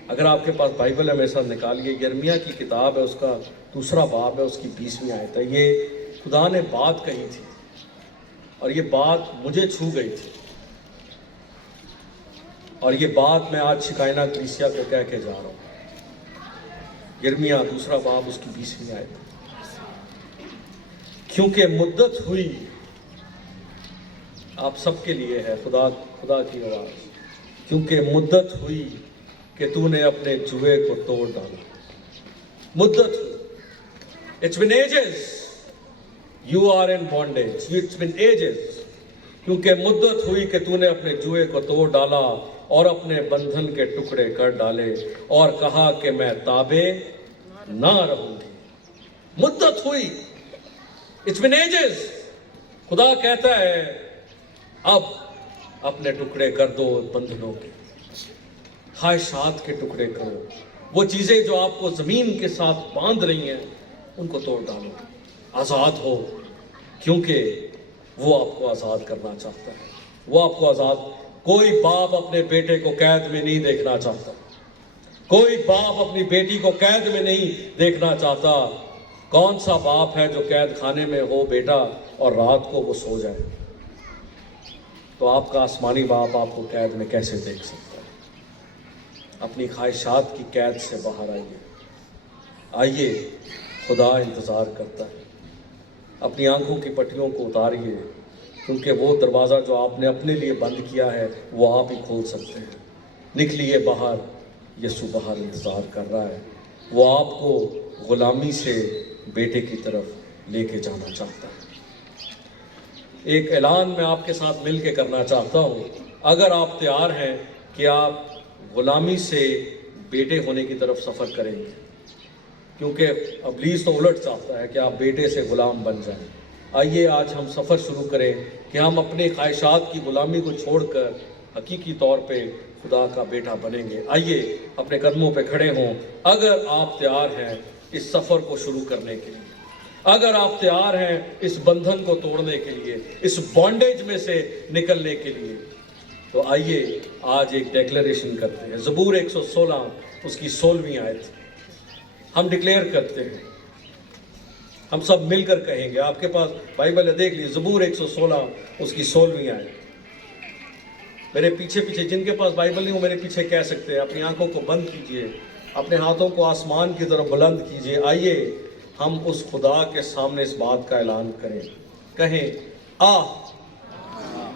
अगर आपके पास बाइबल है मेरे साथ निकालिए, यिर्मयाह की किताब है, उसका 2 बाब है, उसकी 20वीं आयत है। ये खुदा ने बात कही थी और ये बात मुझे छू गई थी, और ये बात मैं आज शिकायना कलीसिया को कह के जा रहा हूँ। यिर्मयाह 2 बाब उसकी 20वीं आयत, क्योंकि मुद्दत हुई आप सबके लिए है, खुदा की आवाज़। क्योंकि मुद्दत हुई कि तूने अपने जुए को तोड़ डाला। मुद्दत हुई, it's been ages you are in bondage, it's been ages. क्योंकि मुद्दत हुई कि तूने अपने जुए को तोड़ डाला और अपने बंधन के टुकड़े कर डाले और कहा कि मैं ताबे ना रहूंगी। मुद्दत हुई, इट्स बिन एजेस। खुदा कहता है अब अपने टुकड़े कर दो बंधनों के, ख्वाहिशात के टुकड़े करो। वो चीज़ें जो आपको ज़मीन के साथ बांध रही हैं उनको तोड़ डालो, आज़ाद हो। क्योंकि वो आपको आज़ाद करना चाहता है, वो आपको आज़ाद। कोई बाप अपने बेटे को कैद में नहीं देखना चाहता, कोई बाप अपनी बेटी को कैद में नहीं देखना चाहता। कौन सा बाप है जो कैद खाने में हो बेटा और रात को वो सो जाए? तो आपका आसमानी बाप आपको कैद में कैसे देख सकता है? अपनी ख्वाहिशात की कैद से बाहर आइए, खुदा इंतज़ार करता है। अपनी आंखों की पट्टियों को उतारिए, क्योंकि वो दरवाज़ा जो आपने अपने लिए बंद किया है वो आप ही खोल सकते हैं। निकलिए बाहर, यीशु बाहर इंतज़ार कर रहा है। वो आपको ग़ुलामी से बेटे की तरफ लेके जाना चाहता है। एक ऐलान मैं आपके साथ मिल के करना चाहता हूँ। अगर आप तैयार हैं कि आप ग़ुलामी से बेटे होने की तरफ सफ़र करेंगे, क्योंकि इब्लीस तो उलट चाहता है कि आप बेटे से ग़ुलाम बन जाएं। आइए आज हम सफ़र शुरू करें कि हम अपने ख्वाहिशात की ग़ुलामी को छोड़कर हकीकी तौर पे खुदा का बेटा बनेंगे। आइए अपने कदमों पे खड़े हों। अगर आप तैयार हैं इस सफ़र को शुरू करने के लिए, अगर आप तैयार हैं इस बंधन को तोड़ने के लिए, इस बॉन्डेज में से निकलने के लिए, तो आइए आज एक डिक्लेरेशन करते हैं। ज़बूर 116 उसकी 16वीं आयत हम डिक्लेयर करते हैं। हम सब मिलकर कहेंगे। आपके पास बाइबल है, देख लीजिए ज़बूर 116 उसकी 16वीं आयत। मेरे पीछे जिनके पास बाइबल नहीं वो मेरे पीछे कह सकते हैं। अपनी आंखों को बंद कीजिए, अपने हाथों को आसमान की तरफ बुलंद कीजिए। आइए हम उस खुदा के सामने इस बात का ऐलान करें। कहें,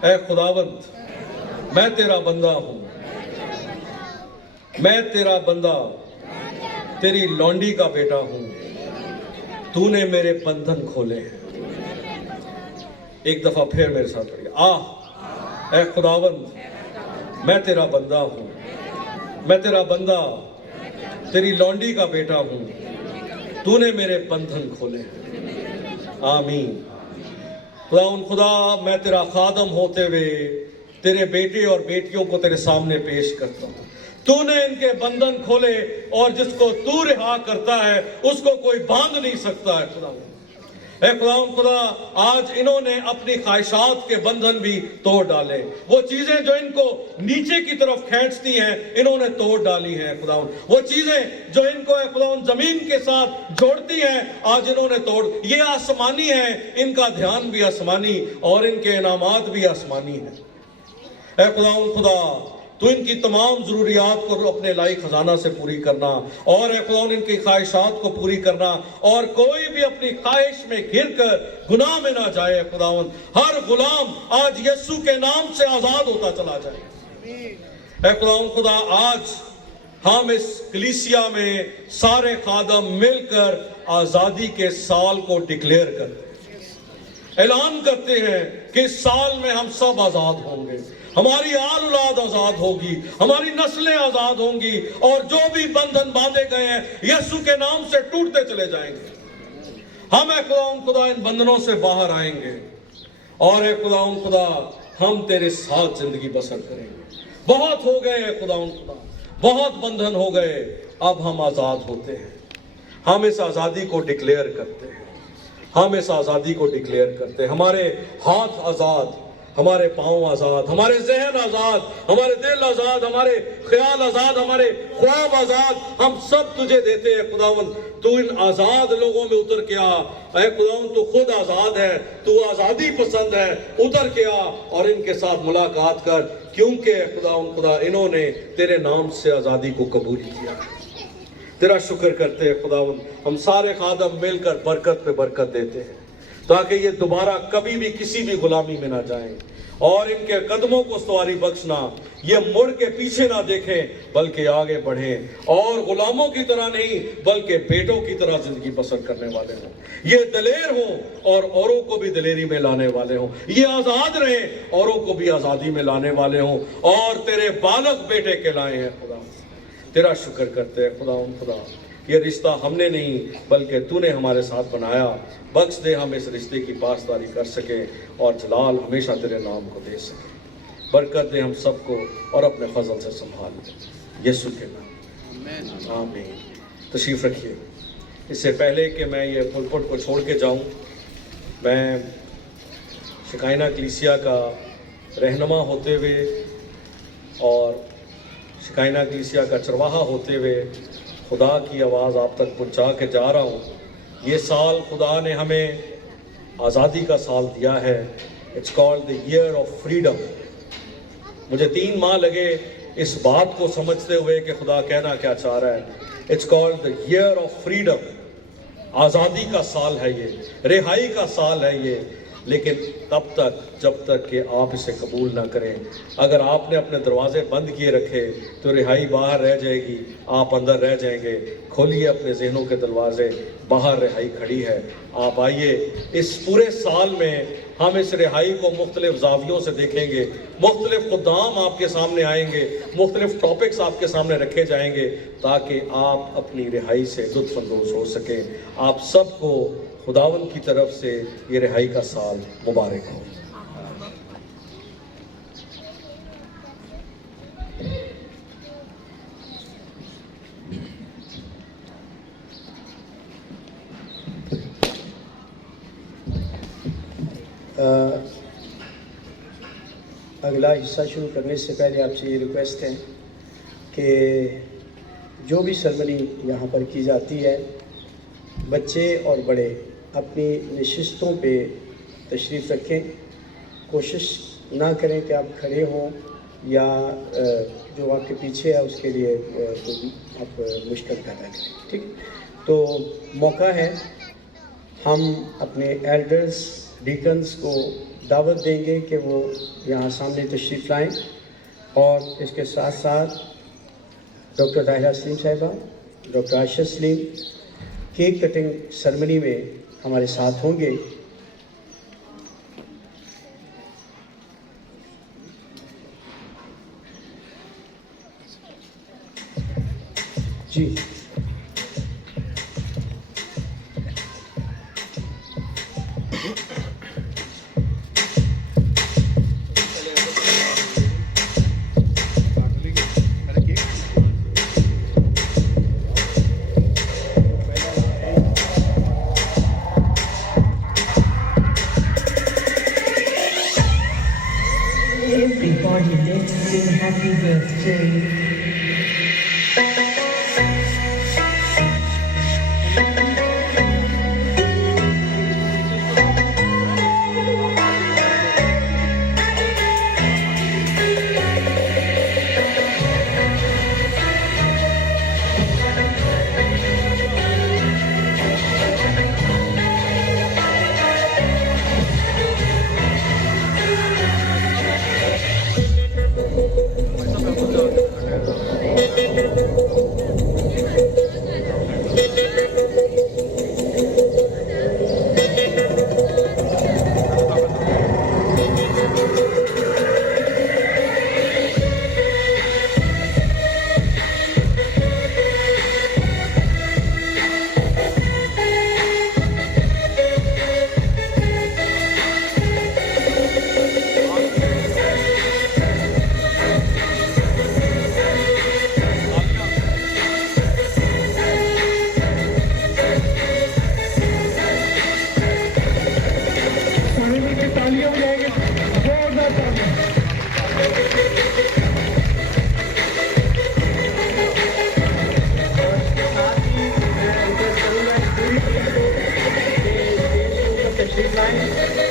ऐ खुदावंद, मैं तेरा बंदा हूँ, मैं तेरा बंदा, तेरी लौंडी का बेटा हूँ। तूने मेरे बंधन खोले हैं। एक दफ़ा फिर मेरे साथ पढ़िए। ऐ खुदावंद, मैं तेरा बंदा हूँ, मैं तेरा बंदा, तेरी लौंडी का बेटा हूँ। तूने मेरे बंधन खोले हैं। आमीन। खुदा, मैं तेरा खादम होते हुए तेरे बेटे और बेटियों को तेरे सामने पेश करता हूँ। तूने इनके बंधन खोले और जिसको तू रिहा करता है उसको कोई बांध नहीं सकता है। खुदा, आज इन्होंने अपनी ख्वाहिशात के बंधन भी तोड़ डाले। वो चीजें जो इनको नीचे की तरफ खींचती हैं इन्होंने तोड़ डाली हैं। खुदा, वो चीजें जो इनको खुदा जमीन के साथ जोड़ती हैं आज इन्होंने तोड़। ये आसमानी है, इनका ध्यान भी आसमानी और इनके इनामात भी आसमानी है। खुदा, तो इनकी तमाम ज़रूरियात को अपने लाई खजाना से पूरी करना और खुदा इनकी ख्वाहिशात को पूरी करना, और कोई भी अपनी ख्वाहिश में घिर कर गुनाह में ना जाए। खुदावन, हर गुलाम आज यीशु के नाम से आज़ाद होता चला जाए। खुदा, आज हम इस कलीसिया में सारे खादम मिलकर आज़ादी के साल को डिक्लेयर करते हैं, ऐलान करते हैं कि इस साल में हम सब आज़ाद होंगे। हमारी आल औलाद आज़ाद होगी, हमारी नस्लें आज़ाद होंगी और जो भी बंधन बांधे गए हैं यीशु के नाम से टूटते चले जाएंगे। हम खुदा इन बंधनों से बाहर आएंगे और खुदा हम तेरे साथ जिंदगी बसर करेंगे। बहुत हो गए हैं खुदा, बहुत बंधन हो गए, अब हम आज़ाद होते हैं। हम इस आज़ादी को डिक्लेयर करते हैं, हम इस आज़ादी को डिक्लेयर करते हैं। हमारे हाथ आज़ाद, हमारे पाँव आज़ाद, हमारे जहन आज़ाद, हमारे दिल आज़ाद, हमारे ख्याल आज़ाद, हमारे ख्वाब आज़ाद, हम सब तुझे देते हैं। खुदावन, तू इन आज़ाद लोगों में उतर के आ। ऐ खुदावन, तू खुद आज़ाद है, तू आज़ादी पसंद है। उतर के आ और इनके साथ मुलाकात कर, क्योंकि खुदा इन्होंने तेरे नाम से आज़ादी को कबूल किया। तेरा शुक्र करते हैं खुदावन। हम सारे खादम मिलकर बरकत पे बरकत देते हैं ताकि ये दोबारा कभी भी किसी भी गुलामी में ना जाएं اور ان کے قدموں کو سواری بخشنا، یہ مڑ کے پیچھے نہ دیکھیں بلکہ آگے بڑھیں، اور غلاموں کی طرح نہیں بلکہ بیٹوں کی طرح زندگی بسر کرنے والے ہوں، یہ دلیر ہوں اور اوروں کو بھی دلیری میں لانے والے ہوں، یہ آزاد رہیں اوروں کو بھی آزادی میں لانے والے ہوں، اور تیرے بالغ بیٹے کہلائے ہیں خدا۔ تیرا شکر کرتے ہیں خدا، یہ رشتہ ہم نے نہیں بلکہ تو نے ہمارے ساتھ بنایا، بخش دے ہم اس رشتے کی پاسداری کر سکیں اور جلال ہمیشہ تیرے نام کو دے سکیں، برکت دے ہم سب کو اور اپنے فضل سے سنبھال لے، یسوع کے نام آمین۔ تشریف رکھیے۔ اس سے پہلے کہ میں یہ پلپٹ کو چھوڑ کے جاؤں، میں شکائنہ کلیسیا کا رہنما ہوتے ہوئے اور شکائنہ کلیسیا کا چرواہا ہوتے ہوئے خدا کی آواز آپ تک پہنچا کے جا رہا ہوں۔ یہ سال خدا نے ہمیں آزادی کا سال دیا ہے، it's called the year of freedom. مجھے 3 ماہ لگے اس بات کو سمجھتے ہوئے کہ خدا کہنا کیا چاہ رہا ہے۔ It's called the year of freedom, آزادی کا سال ہے یہ، رہائی کا سال ہے یہ، لیکن تب تک جب تک کہ آپ اسے قبول نہ کریں۔ اگر آپ نے اپنے دروازے بند کیے رکھے تو رہائی باہر رہ جائے گی، آپ اندر رہ جائیں گے۔ کھولیے اپنے ذہنوں کے دروازے، باہر رہائی کھڑی ہے۔ آپ آئیے، اس پورے سال میں ہم اس رہائی کو مختلف زاویوں سے دیکھیں گے، مختلف خدام آپ کے سامنے آئیں گے، مختلف ٹاپکس آپ کے سامنے رکھے جائیں گے تاکہ آپ اپنی رہائی سے لطف اندوز ہو سکیں۔ آپ سب کو خداوند کی طرف سے یہ رہائی کا سال مبارک ہو۔ اگلا حصہ شروع کرنے سے پہلے آپ سے یہ ریکویسٹ ہے کہ جو بھی سرمنی یہاں پر کی جاتی ہے، بچے اور بڑے اپنی نشستوں پہ تشریف رکھیں، کوشش نہ کریں کہ آپ کھڑے ہوں یا جو آپ کے پیچھے ہے اس کے لیے آپ مشکل پیدا کریں، ٹھیک۔ تو موقع ہے، ہم اپنے ایلڈرز ڈیکنز کو دعوت دیں گے کہ وہ یہاں سامنے تشریف لائیں، اور اس کے ساتھ ساتھ ڈاکٹر طاہرہ سلیم صاحبہ، ڈاکٹر عائشہ سلیم کیک کٹنگ سرمنی میں ہمارے ساتھ ہوں گے۔ جی Everybody, let's sing happy birthday.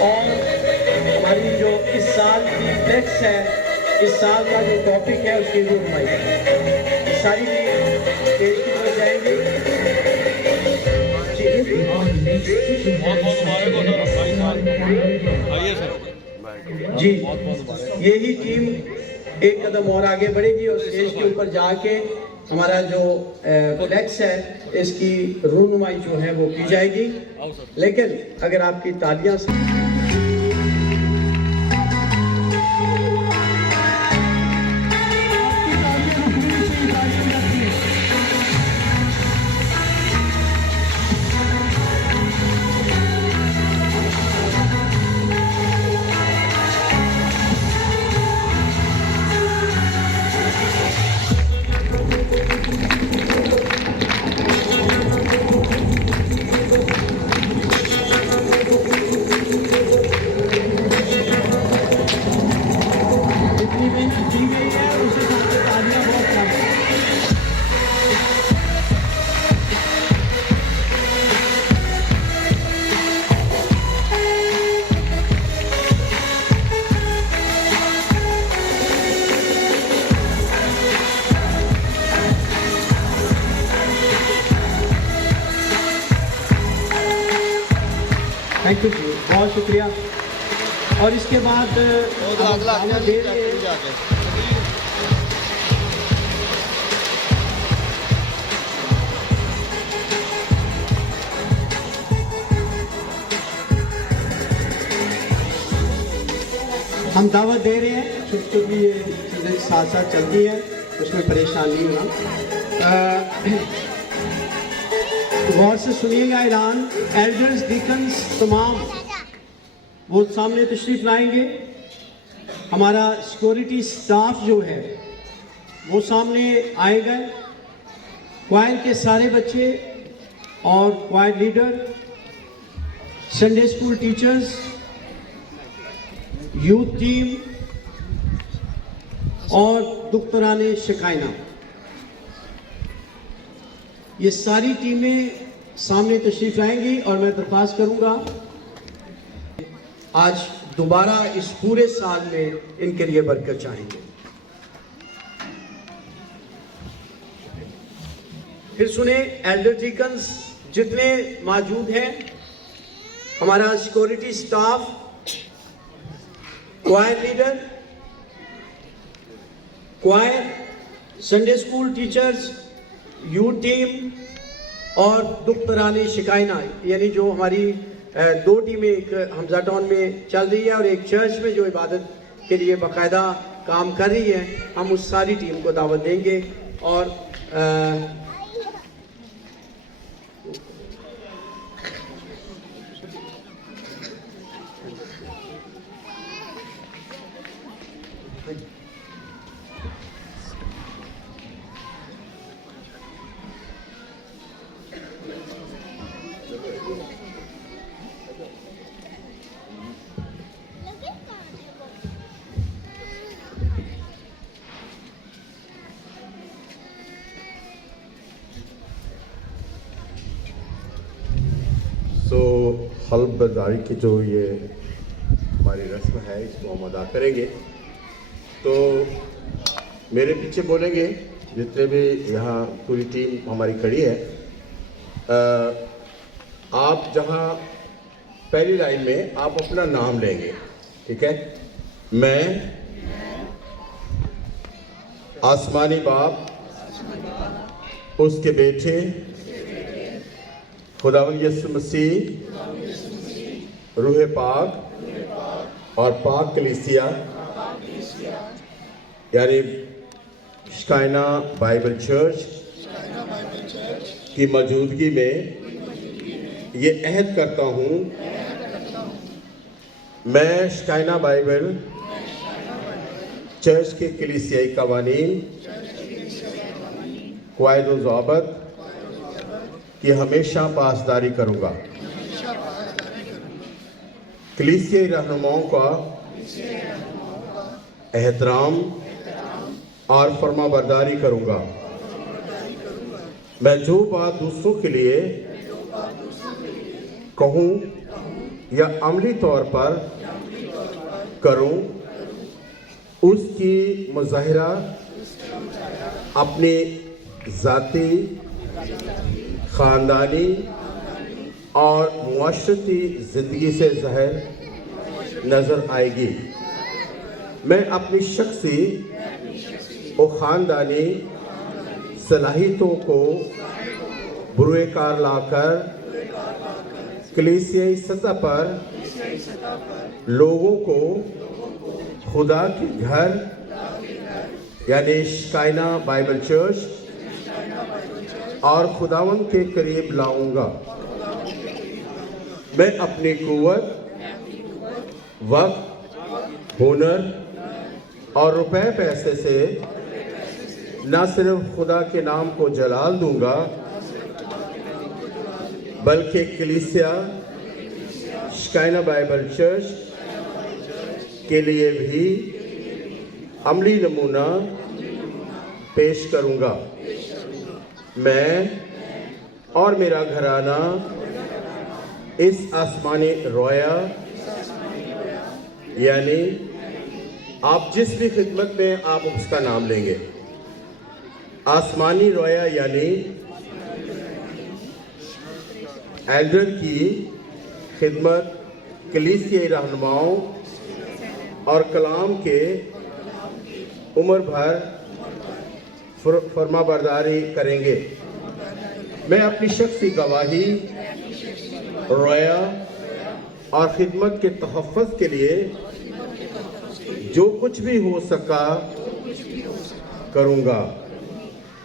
اور ہماری جو اس سال کی فلیکس ہے، اس سال کا جو ٹاپک ہے اس کی رہنمائی ہے، ساری اسٹیج کی طرف جائیں گے۔ بہت بہت مبارک ہو سر، بھائی صاحب آئیے سر۔ جی یہی ٹیم ایک قدم اور آگے بڑھے گی اور اسٹیج کے اوپر جا کے ہمارا جو فلیکس ہے اس کی رونمائی جو ہے وہ کی جائے گی. لیکن اگر آپ کی تالیاں سے تھینک یو جی، بہت شکریہ. اور اس کے بعد ہم دعوت دے رہے ہیں، چھوٹی چھوٹی یہ چیزیں ساتھ ساتھ چلتی ہیں، اس میں پریشان نہیں ہونا. غور سے سنیے گا اعلان. ایلڈرز ڈیکنز تمام وہ سامنے تشریف لائیں گے. ہمارا سیکورٹی سٹاف جو ہے وہ سامنے آئے گا. کوائر کے سارے بچے اور choir leader, Sunday school teachers, youth team اور دختران شکائنہ، یہ ساری ٹیمیں سامنے تشریف لائیں گی. اور میں درخواست کروں گا آج دوبارہ اس پورے سال میں ان کے لیے برکت چاہیں گے. پھر سنیں ایلڈر ڈیکنز جتنے موجود ہیں، ہمارا security staff, choir leader, choir, Sunday school teachers, youth team اور دختران شکائنہ، یعنی جو ہماری دو ٹیمیں ایک حمزہ ٹاؤن میں چل رہی ہے اور ایک چرچ میں جو عبادت کے لیے باقاعدہ کام کر رہی ہے، ہم اس ساری ٹیم کو دعوت دیں گے. اور حلف برداری کی جو یہ ہماری رسم ہے اس کو ہم ادا کریں گے. تو میرے پیچھے بولیں گے جتنے بھی یہاں پوری ٹیم ہماری کھڑی ہے. آپ جہاں پہلی لائن میں آپ اپنا نام لیں گے، ٹھیک ہے؟ میں آسمانی باپ، اس کے بیٹے خداوند یسوع مسیح، روح پاک اور پاک کلیسیا یعنی شکائنہ بائبل چرچ کی موجودگی میں یہ عہد کرتا ہوں، میں شکائنہ بائبل چرچ کے کلیسیائی قوانین، قواعد و ضوابط کی ہمیشہ پاسداری کروں گا، کلیسیائی رہنماؤں کا احترام اور فرما برداری کروں گا. میں جو بات دوسروں کے لیے کہوں یا عملی طور پر کروں، اس کی مظاہرہ اپنی ذاتی، خاندانی اور معاشرتی زندگی سے ظاہر नज़र आएगी। मैं अपनी शख्सी और ख़ानदानी सलाहियतों को बुरुए कार लाकर कलीसियाई सतह पर लोगों को खुदा के घर यानी शिकायना बाइबल चर्च और खुदावंद के करीब लाऊंगा। मैं अपनी कुव्वत, वक्त, हुनर और रुपए पैसे से न सिर्फ खुदा के नाम को जलाल दूंगा बल्कि कलीसिया शिकायना बाइबल चर्च के लिए भी अमली नमूना पेश करूंगा। मैं और मेरा घराना इस आसमानी रोया यानी आप जिस भी खिदमत में आप उसका नाम लेंगे, आसमानी रोया यानी एल्डर की खिदमत कलीसियाई रहनुमाओं और कलाम के उम्र भर फरमाबरदारी करेंगे। मैं अपनी शख्सी गवाही, रोया और खिदमत के तहफ़्फ़ुज़ के लिए जो कुछ भी हो सका करूँगा।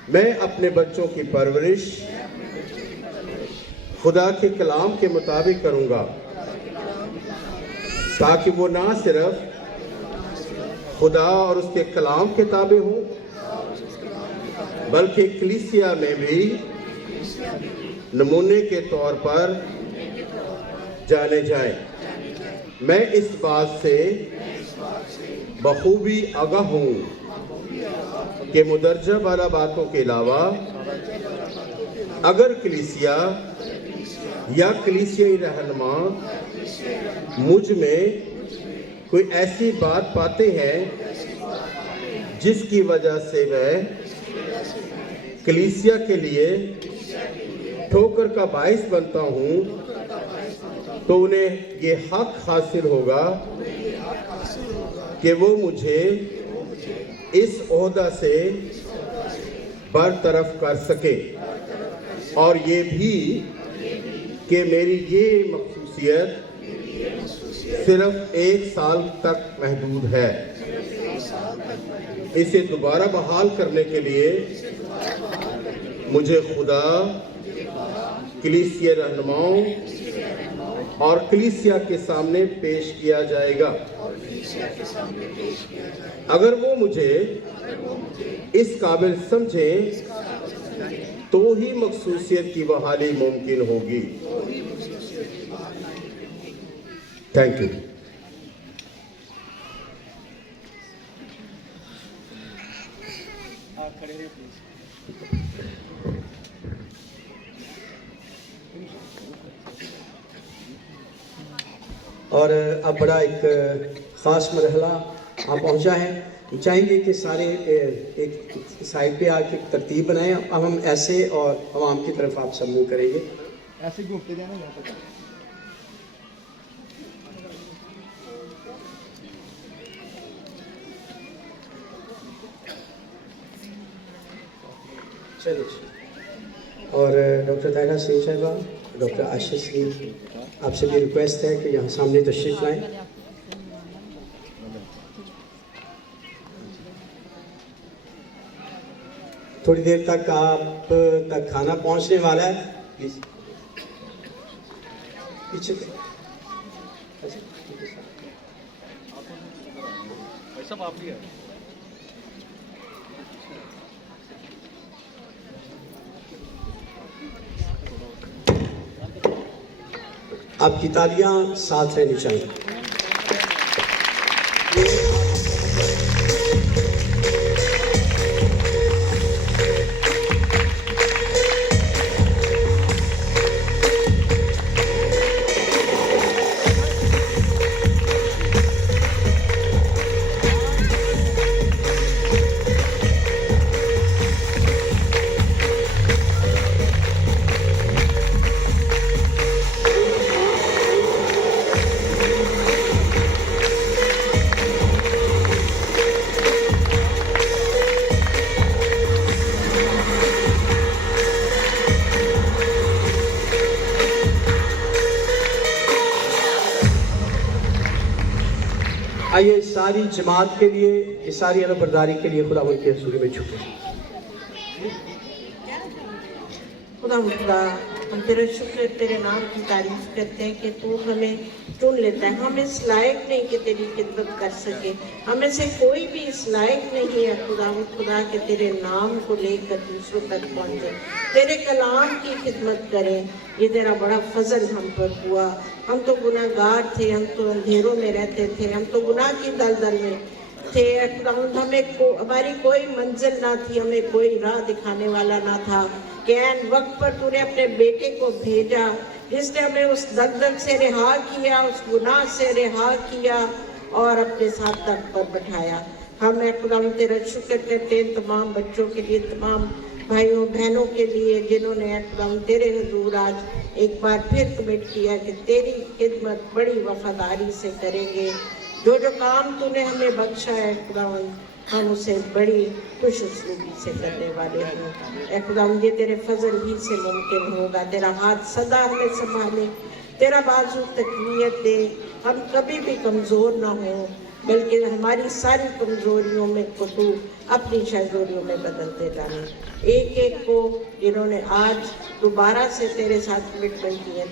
मैं अपने बच्चों की परवरिश खुदा के कलाम के मुताबिक करूँगा ताकि वो ना सिर्फ खुदा और उसके कलाम के ताबे हों बल्कि कलीसिया में भी नमूने के तौर पर जाने जाएं। मैं इस बात से बखूबी आगाह हूँ कि मुदर्जा वाला बातों के अलावा अगर कलीसिया या कलीसियाई रहनुमा मुझ में कोई ऐसी बात पाते हैं जिसकी वजह से वह कलीसिया के लिए ठोकर का बाइस बनता हूँ तो उन्हें ये हक हासिल होगा कि वो मुझे इस ओहदा से बरतरफ कर सके और ये भी कि मेरी ये मखसूसियत सिर्फ 1 साल तक महदूद है। इसे दोबारा बहाल करने के लिए मुझे खुदा, कलीसिया रहनुमाओं और कलीसिया के सामने पेश किया जाएगा। अगर वो मुझे इस काबिल समझे तो ही मखसूसियत की बहाली मुमकिन होगी। Thank you. और अब बड़ा एक ख़ास मरहला यहाँ पहुँचा है। चाहेंगे कि सारे एक साइड पे आके तरतीब बनाएं। अब हम ऐसे और आवाम की तरफ आप सब मुँह करेंगे। ऐसे घूमते जाना यहाँ पर। चलो और डॉक्टर ताहिरा सिंह साहिबा, डॉक्टर आशीष सिंह, आपसे भी रिक्वेस्ट है कि यहाँ सामने तशरीफ लाएं। थोड़ी देर तक आप तक खाना पहुँचने वाला है। प्लीज पीछे सब आप ही है। आपकी तालियां साथ रहनी चाहिए। آئیے اس ساری جماعت کے لیے، اس ساری علم برداری کے لیے خدا کے حضور میں جھکیں۔ خدا ہم تیرا شکر، تیرے نام کی تعریف کرتے ہیں کہ تو ہمیں چن لیتا ہے۔ ہم اس لائق نہیں کہ تیری خدمت کر سکے، ہمیں سے کوئی بھی اس لائق نہیں ہے خدا کہ تیرے نام کو لے کر دوسروں تک پہنچے، تیرے کلام کی خدمت کریں۔ یہ تیرا بڑا فضل ہم پر ہوا۔ ہم تو گناہ گار تھے، ہم تو اندھیروں میں رہتے تھے، ہم تو گناہ کی دلدل میں تھے۔ ہماری کوئی منزل نہ تھی، ہمیں کوئی راہ دکھانے والا نہ تھا کہ عین وقت پر تو نے اپنے بیٹے کو بھیجا، جس نے ہمیں اس دلدل سے رہا کیا، اس گناہ سے رہا کیا اور اپنے ساتھ تخت پر بٹھایا۔ ہم تیرا شکر کرتے ہیں تمام بچوں کے لیے، تمام بھائیوں بہنوں کے لیے جنہوں نے تیرے حضور آج ایک بار پھر کمٹ کیا کہ تیری خدمت بڑی وفاداری سے کریں گے۔ جو کام تو نے ہمیں بخشا ہے خداوند، ہم اسے بڑی خوش اسلوبی سے کرنے والے ہیں۔ اے خداوند یہ تیرے فضل ہی سے ممکن ہوگا۔ تیرا ہاتھ سدا ہمیں سنبھالے، تیرا بازو تقویت دے، ہم کبھی بھی کمزور نہ ہوں بلکہ ہماری ساری کمزوریوں میں کو تو اپنی شہزوریوں میں بدلتے جانے۔ ایک ایک کو جنہوں نے آج دوبارہ سے تیرے ساتھ کمٹمنٹ کی ہے،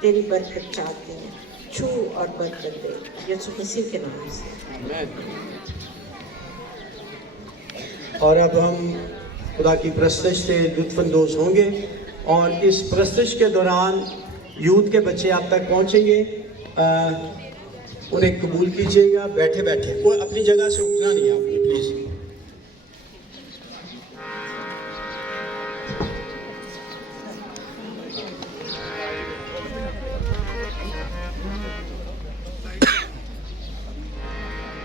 تیری برکت چاہتے ہیں، چھو اور برکت دے یسوع مسیح کے نام سے۔ اور اب ہم خدا کی پرستش سے لطف اندوز ہوں گے، اور اس پرستش کے دوران یوتھ کے بچے آپ تک پہنچیں گے، انہیں قبول کیجیے گا بیٹھے بیٹھے، کوئی اپنی جگہ سے اٹھنا نہیں ہے آپ نے پلیز۔